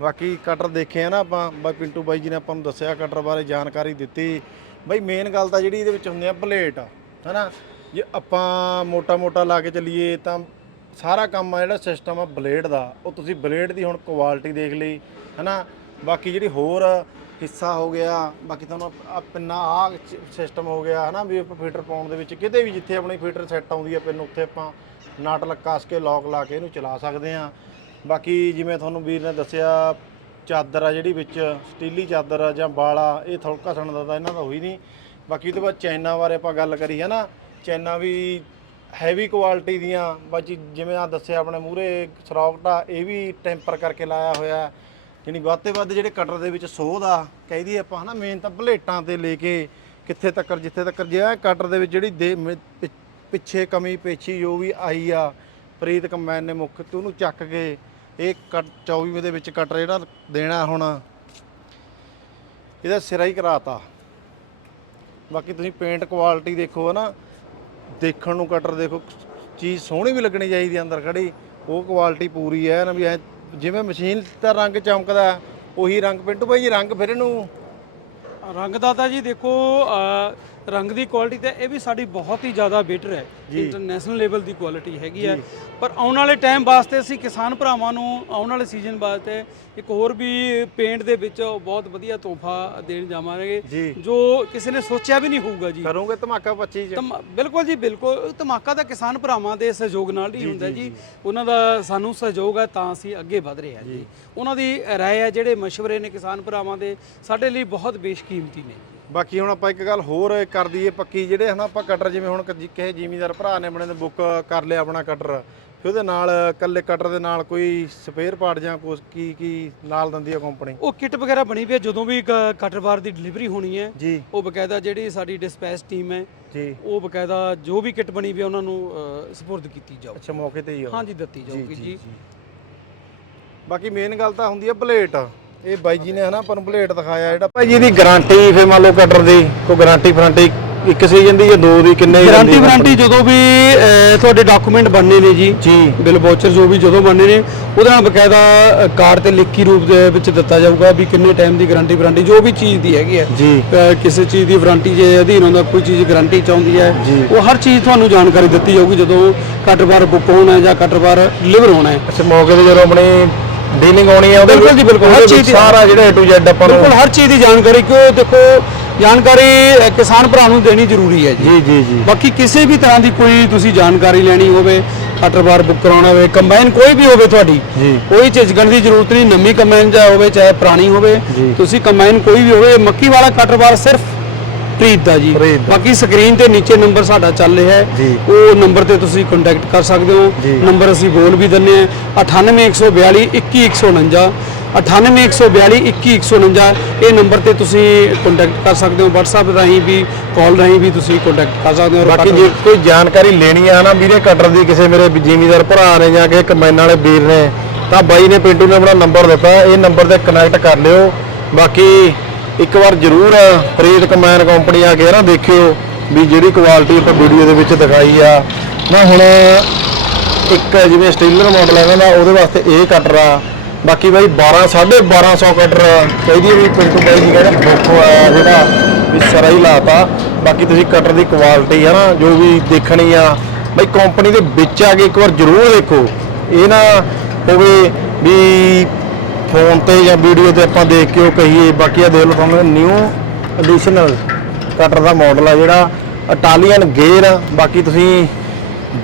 ਬਾਕੀ ਕਟਰ ਦੇਖੇ ਆ ਨਾ ਆਪਾਂ, ਬਾਈ ਪਿੰਟੂ ਬਾਈ ਜੀ ਨੇ ਆਪਾਂ ਨੂੰ ਦੱਸਿਆ ਕਟਰ ਬਾਰੇ ਜਾਣਕਾਰੀ ਦਿੱਤੀ। ਬਾਈ ਮੇਨ ਗੱਲ ਤਾਂ ਜਿਹੜੀ ਇਹਦੇ ਵਿੱਚ ਹੁੰਦੇ ਆ ਪਲੇਟ ਹਨਾ? ਜੇ ਆਪਾਂ ਮੋਟਾ ਮੋਟਾ ਲਾ ਕੇ ਚੱਲੀਏ ਤਾਂ ਸਾਰਾ ਕੰਮ ਆ ਜਿਹੜਾ ਸਿਸਟਮ ਆ ਬਲੇਡ ਦਾ। ਉਹ ਤੁਸੀਂ ਬਲੇਡ ਦੀ ਹੁਣ ਕੁਆਲਿਟੀ ਦੇਖ ਲਈ, ਹਨਾ? ਬਾਕੀ ਜਿਹੜੀ ਹੋਰ ਹਿੱਸਾ ਹੋ ਗਿਆ, ਬਾਕੀ ਤੁਹਾਨੂੰ ਆ ਪਿੰਨਾ ਆ ਸਿਸਟਮ ਹੋ ਗਿਆ, ਹਨਾ, ਵੀ ਆਪਾਂ ਫੀਟਰ ਪਾਉਣ ਦੇ ਵਿੱਚ ਕਿਤੇ ਵੀ ਜਿੱਥੇ ਆਪਣੀ ਫੀਟਰ ਸੈੱਟ ਆਉਂਦੀ ਹੈ ਪਿੰਨ, ਉੱਥੇ ਆਪਾਂ ਨਾਟ ਕੱਸ ਕੇ ਲੌਕ ਲਾ ਕੇ ਇਹਨੂੰ ਚਲਾ ਸਕਦੇ ਆ ਬਾਕੀ ਜਿਵੇਂ ਤੁਹਾਨੂੰ ਵੀਰ ਨੇ ਦੱਸਿਆ, ਚਾਦਰ ਆ ਜਿਹੜੀ ਵਿੱਚ, ਸਟੀਲੀ ਚਾਦਰ ਆ ਜਾਂ ਬਾਲਾ ਇਹ ਥੋੜਕਾ ਘਸਣ ਦਾ ਤਾਂ ਇਹਨਾਂ ਦਾ ਹੋਈ ਨਹੀਂ। ਬਾਕੀ ਤੋਂ ਬਾਅਦ ਚੈਨਾ ਬਾਰੇ ਆਪਾਂ ਗੱਲ ਕਰੀ ਹੈ ਨਾ ਚੈਨਾ ਵੀ ਹੈਵੀ ਕੁਆਲਿਟੀ ਦੀਆਂ, ਬਾਕੀ ਜਿਵੇਂ ਆ ਦੱਸਿਆ ਆਪਣੇ ਮੂਹਰੇ ਸਰੌਕਟ ਇਹ ਵੀ ਟੈਂਪਰ ਕਰਕੇ ਲਾਇਆ ਹੋਇਆ। ਯਾਨੀ ਵੱਧ ਤੇ ਵੱਧ ਜਿਹੜੇ ਕਟਰ ਦੇ ਵਿੱਚ ਸੋਧ ਆ ਕਹਿੰਦੀ ਆਪਾਂ ਹਨਾ ਮੇਨ ਤਾਂ ਭਲੇਟਾਂ ਤੇ ਲੈ ਕੇ ਕਿੱਥੇ ਤੱਕ ਜਿੱਥੇ ਤੱਕ ਜੇ ਕਟਰ ਦੇ ਵਿੱਚ ਜਿਹੜੀ ਦੇ- ਮ- ਪਿ- ਪਿੱਛੇ ਕਮੀ ਪੇਛੀ ਜੋ ਵੀ ਆਈ ਆ, ਪ੍ਰੀਤ ਕੰਬਾਈਨ ਨੇ ਮੁੱਖ ਤੇ ਉਹਨੂੰ ਚੱਕ ਕੇ ਇਹ ਕੱਟ 24 ਦੇ ਵਿੱਚ ਕਟਰ ਜਿਹੜਾ ਦੇਣਾ ਹੁਣ, ਇਹਦਾ ਸਿਰਾ ਹੀ ਕਰਾਤਾ। ਬਾਕੀ ਤੁਸੀਂ ਪੇਂਟ ਕੁਆਲਿਟੀ ਦੇਖੋ ਹਨਾ, ਦੇਖਣ ਨੂੰ ਕਟਰ ਦੇਖੋ, ਚੀਜ਼ ਸੋਹਣੀ ਵੀ ਲੱਗਣੀ ਚਾਹੀਦੀ ਅੰਦਰ ਖੜੀ, ਉਹ ਕੁਆਲਿਟੀ ਪੂਰੀ ਹੈ ਨਾ ਵੀ ਐ ਜਿਵੇਂ ਮਸ਼ੀਨ ਦਾ ਰੰਗ ਚਮਕਦਾ ਉਹੀ ਰੰਗ ਪਿੰਟੂ ਭਾਈ ਜੀ ਰੰਗ ਫਿਰ ਇਹਨੂੰ? ਰੰਗ ਦਾ ਤਾਂ ਜੀ ਦੇਖੋ ਅ, ਰੰਗ ਦੀ ਕੁਆਲਿਟੀ ਤਾਂ ਇਹ ਵੀ ਸਾਡੀ ਬਹੁਤ ਹੀ ਜ਼ਿਆਦਾ ਬੈਟਰ ਹੈ। ਇੰਟਰਨੈਸ਼ਨਲ ਲੈਵਲ ਦੀ ਕੁਆਲਿਟੀ ਹੈਗੀ ਹੈ ਪਰ ਆਉਣ ਵਾਲੇ ਟਾਈਮ ਵਾਸਤੇ ਅਸੀਂ ਕਿਸਾਨ ਭਰਾਵਾਂ ਨੂੰ ਆਉਣ ਵਾਲੇ ਸੀਜ਼ਨ ਵਾਸਤੇ ਇੱਕ ਹੋਰ ਵੀ ਪੇਂਟ ਦੇ ਵਿੱਚ ਬਹੁਤ ਵਧੀਆ ਤੋਹਫਾ ਦੇਣ ਜਾਵਾਂਗੇ। ਜੀ। ਕਿਸੇ ਨੇ ਸੋਚਿਆ ਵੀ ਨਹੀਂ ਹੋਊਗਾ ਜੀ। ਕਰੋਗੇ ਧਮਾਕਾ 25 ਚ? ਬਿਲਕੁਲ ਜੀ ਬਿਲਕੁਲ। ਧਮਾਕਾ ਤਾਂ ਕਿਸਾਨ ਭਰਾਵਾਂ ਦੇ ਸਹਿਯੋਗ ਨਾਲ ਹੀ ਹੁੰਦਾ ਜੀ ਉਹਨਾਂ ਦਾ ਸਾਨੂੰ ਸਹਿਯੋਗ ਹੈ ਤਾਂ ਅਸੀਂ ਅੱਗੇ ਵਧ ਰਹੇ ਹਾਂ ਜੀ। ਉਹਨਾਂ ਦੀ ਰਾਏ ਹੈ ਜਿਹੜੇ مشਵਰੇ ਨੇ ਕਿਸਾਨ ਭਰਾਵਾਂ ਦੇ ਸਾਡੇ ਲਈ ਬਹੁਤ ਬੇਸ਼ਕੀਮਤੀ ਨੇ। ਬਾਕੀ ਹੁਣ ਆਪਾਂ ਇੱਕ ਗੱਲ ਹੋਰ ਕਰ ਦਈਏ ਪੱਕੀ ਜਿਹੜੇ ਹਨਾ ਆਪਾਂ ਕਟਰ ਜਿਵੇਂ ਹੁਣ ਕਿਸੇ ਜ਼ਿਮੀਦਾਰ ਭਰਾ ਨੇ ਆਪਣੇ ਨੇ ਬੁੱਕ ਕਰ ਲਿਆ ਆਪਣਾ ਕਟਰ ਫਿਰ ਉਹਦੇ ਨਾਲ ਕੱਲੇ ਕਟਰ ਦੇ ਨਾਲ ਕੋਈ ਸਪੇਅਰ ਪਾਰਟ ਜਾਂ ਕੁਛ ਕੀ ਕੀ ਨਾਲ ਦਿੰਦੀ ਆ ਕੰਪਨੀ ਉਹ ਕਿੱਟ ਵਗੈਰਾ ਬਣੀ ਪਈ ਹੈ ਜਦੋਂ ਵੀ ਕਟਰਵਾਰ ਦੀ ਡਿਲੀਵਰੀ ਹੋਣੀ ਹੈ ਜੀ। ਉਹ ਬਕਾਇਦਾ ਜਿਹੜੀ ਸਾਡੀ ਡਿਸਪੈਚ ਟੀਮ ਹੈ ਜੀ। ਉਹ ਬਕਾਇਦਾ ਜੋ ਵੀ ਕਿੱਟ ਬਣੀ ਪਈ ਹੈ ਉਹਨਾਂ ਨੂੰ ਸਪੁਰਦ ਕੀਤੀ ਜਾਊ ਅੱਛਾ ਮੌਕੇ ਤੇ ਹੀ ਹਾਂਜੀ ਦਿੱਤੀ ਜਾਊਗੀ ਜੀ ਬਾਕੀ ਮੇਨ ਗੱਲ ਤਾਂ ਹੁੰਦੀ ਆ ਬਲੇਟ ਇਹ ਬਾਈ ਜੀ ਨੇ ਹਨਾ ਆਪਾਂ ਨੂੰ ਬਲੇਟ ਦਿਖਾਇਆ ਜਿਹੜਾ ਭਾਈ ਜੀ ਦੀ ਗਾਰੰਟੀ ਫੇ ਮੰਨ ਲਓ ਕਟਰ ਦੀ ਕੋਈ ਗਾਰੰਟੀ ਫਰੰਟੀ ਇੱਕ ਸੀਜ਼ਨ ਦੀ ਜਾਂ ਦੋ ਦੀ ਕਿੰਨੇ ਦੀ ਗਾਰੰਟੀ ਵਾਰੰਟੀ ਜਦੋਂ ਵੀ ਅ, ਤੁਹਾਡੇ ਡਾਕੂਮੈਂਟ ਬਣਨੇ ਨੇ ਜੀ ਜੀ। ਬਿੱਲ ਵਾਚਰ ਜੋ ਵੀ ਜਦੋਂ ਬਣਨੇ ਨੇ ਉਹਦੇ ਨਾਲ ਬਕਾਇਦਾ ਅ, ਕਾਰਡ ਤੇ ਲਿਖੀ ਰੂਪ ਦੇ ਵਿੱਚ ਦਿੱਤਾ ਜਾਊਗਾ ਵੀ ਕਿੰਨੇ ਟਾਈਮ ਦੀ ਗਾਰੰਟੀ ਵਾਰੰਟੀ ਜੋ ਵੀ ਚੀਜ਼ ਦੀ ਹੈਗੀ ਹੈ। ਜੀ। ਅ, ਕਿਸੇ ਚੀਜ਼ ਦੀ ਵਾਰੰਟੀ ਜੇ ਅਧੀਨ ਹੁੰਦਾ ਕੋਈ ਚੀਜ਼ ਗਾਰੰਟੀ ਚਾਹੁੰਦੀ ਹੈ ਜੀ। ਉਹ ਹਰ ਚੀਜ਼ ਤੁਹਾਨੂੰ ਜਾਣਕਾਰੀ ਦਿੱਤੀ ਜਾਊਗੀ ਜਦੋਂ ਕਟਰਵਾਰ ਬੁੱਕ ਹੋਣਾ ਹੈ ਜਾਂ ਕਟਰਵਾਰ ਡਿਲੀਵਰ ਹੋਣਾ ਹੈ। ਅੱਛਾ ਮੌਕੇ ਤੇ ਜਦੋਂ ਆਪਣੀ ਡੀਲਿੰਗ ਆਉਣੀ ਆ ਉਹਦੇ ਬਿਲਕੁਲ ਜੀ, ਬਿਲਕੁਲ। ਹਰ ਚੀਜ਼ ਸਾਰਾ ਜਿਹੜਾ A to Z ਆਪਾਂ ਨੂੰ ਬਿਲਕੁਲ ਹਰ ਚੀਜ਼ ਦੀ ਜਾਣਕਾਰੀ ਕਿਉਂ ਦੇਖੋ ਜਾਣਕਾਰੀ ਅ, ਕਿਸਾਨ ਭਰਾ ਨੂੰ ਦੇਣੀ ਜ਼ਰੂਰੀ ਹੈ ਜੀ ਜੀ ਜੀ ਜੀ ਬਾਕੀ ਕਿਸੇ ਵੀ ਤਰ੍ਹਾਂ ਦੀ ਕੋਈ ਤੁਸੀਂ ਜਾਣਕਾਰੀ ਲੈਣੀ ਹੋਵੇ ਕਟਰਵਾਰ ਬੁੱਕ ਕਰਾਉਣਾ ਹੋਵੇ ਕੰਬਾਈਨ ਕੋਈ ਵੀ ਹੋਵੇ ਤੁਹਾਡੀ ਜੀ ਕੋਈ ਝਿਜਕਣ ਦੀ ਜ਼ਰੂਰਤ ਨਹੀਂ ਨਵੀਂ ਕੰਬਾਈਨ ਜਾਂ ਹੋਵੇ ਚਾਹੇ ਪੁਰਾਣੀ ਹੋਵੇ ਜੀ। ਤੁਸੀਂ ਕੰਬਾਈਨ ਕੋਈ ਵੀ ਹੋਵੇ ਮੱਕੀ ਵਾਲਾ ਕਟਰਵਾਰ ਸਿਰਫ ਪ੍ਰੀਤ ਦਾ ਜੀ। ਪ੍ਰੀਤ ਦਾ। ਬਾਕੀ ਸਕਰੀਨ ਤੇ ਨੀਚੇ ਨੰਬਰ ਸਾਡਾ ਚੱਲ ਰਿਹਾ ਹੈ। ਜੀ। ਉਹ ਨੰਬਰ ਤੇ ਤੁਸੀਂ ਕੰਟੈਕਟ ਕਰ ਸਕਦੇ ਹੋ। ਨੰਬਰ ਅਸੀਂ ਬੋਲ ਵੀ ਦਿੰਨੇ ਆ 98142 21149 98142 21149 ਇਹ ਨੰਬਰ ਤੇ ਤੁਸੀਂ ਕੰਟੈਕਟ ਕਰ ਸਕਦੇ ਹੋ। WhatsApp ਰਾਹੀਂ ਵੀ ਕਾਲ ਰਾਹੀਂ ਵੀ ਤੁਸੀਂ ਕੰਟੈਕਟ ਕਰ ਸਕਦੇ ਹੋ ਔਰ ਬਾਕੀ ਜੇ ਕੋਈ ਜਾਣਕਾਰੀ ਲੈਣੀ ਆ ਨਾ ਵੀਰੇ ਕਟਰ ਦੀ ਕਿਸੇ ਮੇਰੇ ਜ਼ਿਮੀਦਾਰ ਭਰਾ ਨੇ ਜਾਂ ਕਿਸੇ ਕੰਬਾਈਨ ਵਾਲੇ ਵੀਰ ਨੇ ਤਾਂ ਬਾਈ ਨੇ ਪਿੰਟੂ ਨੇ ਆਪਣਾ ਨੰਬਰ ਦਿੱਤਾ। ਇਹ ਨੰਬਰ ਤੇ ਕਨੈਕਟ ਕਰ ਲਿਓ। ਬਾਕੀ ਇੱਕ ਵਾਰ ਜ਼ਰੂਰ ਪ੍ਰੀਤ ਕੰਬਾਈਨ ਕੰਪਨੀ ਆ ਕੇ ਨਾ ਦੇਖਿਓ ਵੀ ਜਿਹੜੀ ਕੁਆਲਿਟੀ ਆਪਾਂ ਵੀਡੀਓ ਦੇ ਵਿੱਚ ਦਿਖਾਈ ਆ। ਨਾ ਹੁਣ ਇੱਕ ਜਿਵੇਂ ਸਟੀਲਰ ਮਾਡਲ ਹੈਗਾ ਨਾ ਉਹਦੇ ਵਾਸਤੇ ਇਹ ਕਟਰ ਆ। ਬਾਕੀ ਬਾਈ 12 1250 ਕਟਰ ਚਾਹੀਦੀ ਹੈ ਵੀ ਪਿੰਟੂ ਬਾਈ ਜੀ ਕਹਿੰਦਾ ਬੁੱਕ ਆ ਜਿਹੜਾ ਵੀ ਸਰਾ ਹੀ ਲਾਤਾ। ਬਾਕੀ ਤੁਸੀਂ ਕਟਰ ਦੀ ਕੁਆਲਿਟੀ ਹੈ ਨਾ, ਜੋ ਵੀ ਦੇਖਣੀ ਆ, ਬਾਈ ਕੰਪਨੀ ਦੇ ਵਿੱਚ ਆ ਕੇ ਇੱਕ ਵਾਰ ਜ਼ਰੂਰ ਦੇਖੋ। ਇਹ ਨਾ ਹੋਵੇ ਵੀ ਫੋਨ ਤੇ ਜਾਂ ਵੀਡੀਓ ਤੇ ਆਪਾਂ ਦੇਖ ਕੇ ਉਹ ਕਹੀਏ, ਬਾਕੀ ਆ ਦੇਖ ਲਓ ਤੁਹਾਨੂੰ ਨਿਊ ਐਡੀਸ਼ਨਲ ਕਟਰ ਦਾ ਮਾਡਲ ਆ ਜਿਹੜਾ ਇਟਾਲੀਅਨ ਗੇਅਰ ਬਾਕੀ ਤੁਸੀਂ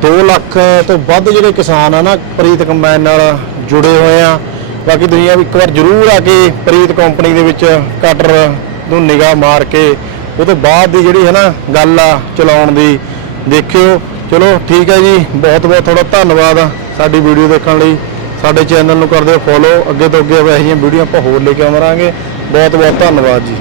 2 ਲੱਖ ਤੋਂ ਵੱਧ ਜਿਹੜੇ ਕਿਸਾਨ ਆ ਨਾ, ਪ੍ਰੀਤ ਕੰਬਾਈਨ ਨਾਲ ਜੁੜੇ ਹੋਏ ਆ। ਬਾਕੀ ਤੁਸੀਂ ਆ ਇੱਕ ਵਾਰ ਜ਼ਰੂਰ ਆ ਕੇ ਪ੍ਰੀਤ ਕੰਪਨੀ ਦੇ ਵਿੱਚ ਕਟਰ ਨੂੰ ਨਿਗਾਹ ਮਾਰ ਕੇ ਉਹ ਤੋਂ ਬਾਅਦ ਦੀ ਜਿਹੜੀ ਹੈ ਨਾ ਗੱਲ ਆ ਚਲਾਉਣ ਦੀ ਦੇਖਿਓ। ਚਲੋ ਠੀਕ ਹੈ ਜੀ ਬਹੁਤ ਬਹੁਤ ਤੁਹਾਡਾ ਧੰਨਵਾਦ ਸਾਡੀ ਵੀਡੀਓ ਦੇਖਣ ਲਈ। ਸਾਡੇ ਚੈਨਲ ਨੂੰ ਕਰਦੇ ਦਿਓ ਫੋਲੋ ਅੱਗੇ ਤੋਂ ਅੱਗੇ ਇਹੋ ਜਿਹੀਆਂ ਵੀਡੀਓ ਆਪਾਂ ਹੋਰ ਲੈ ਕੇ ਆਵਾਂਗੇ। ਬਹੁਤ ਬਹੁਤ ਧੰਨਵਾਦ ਜੀ।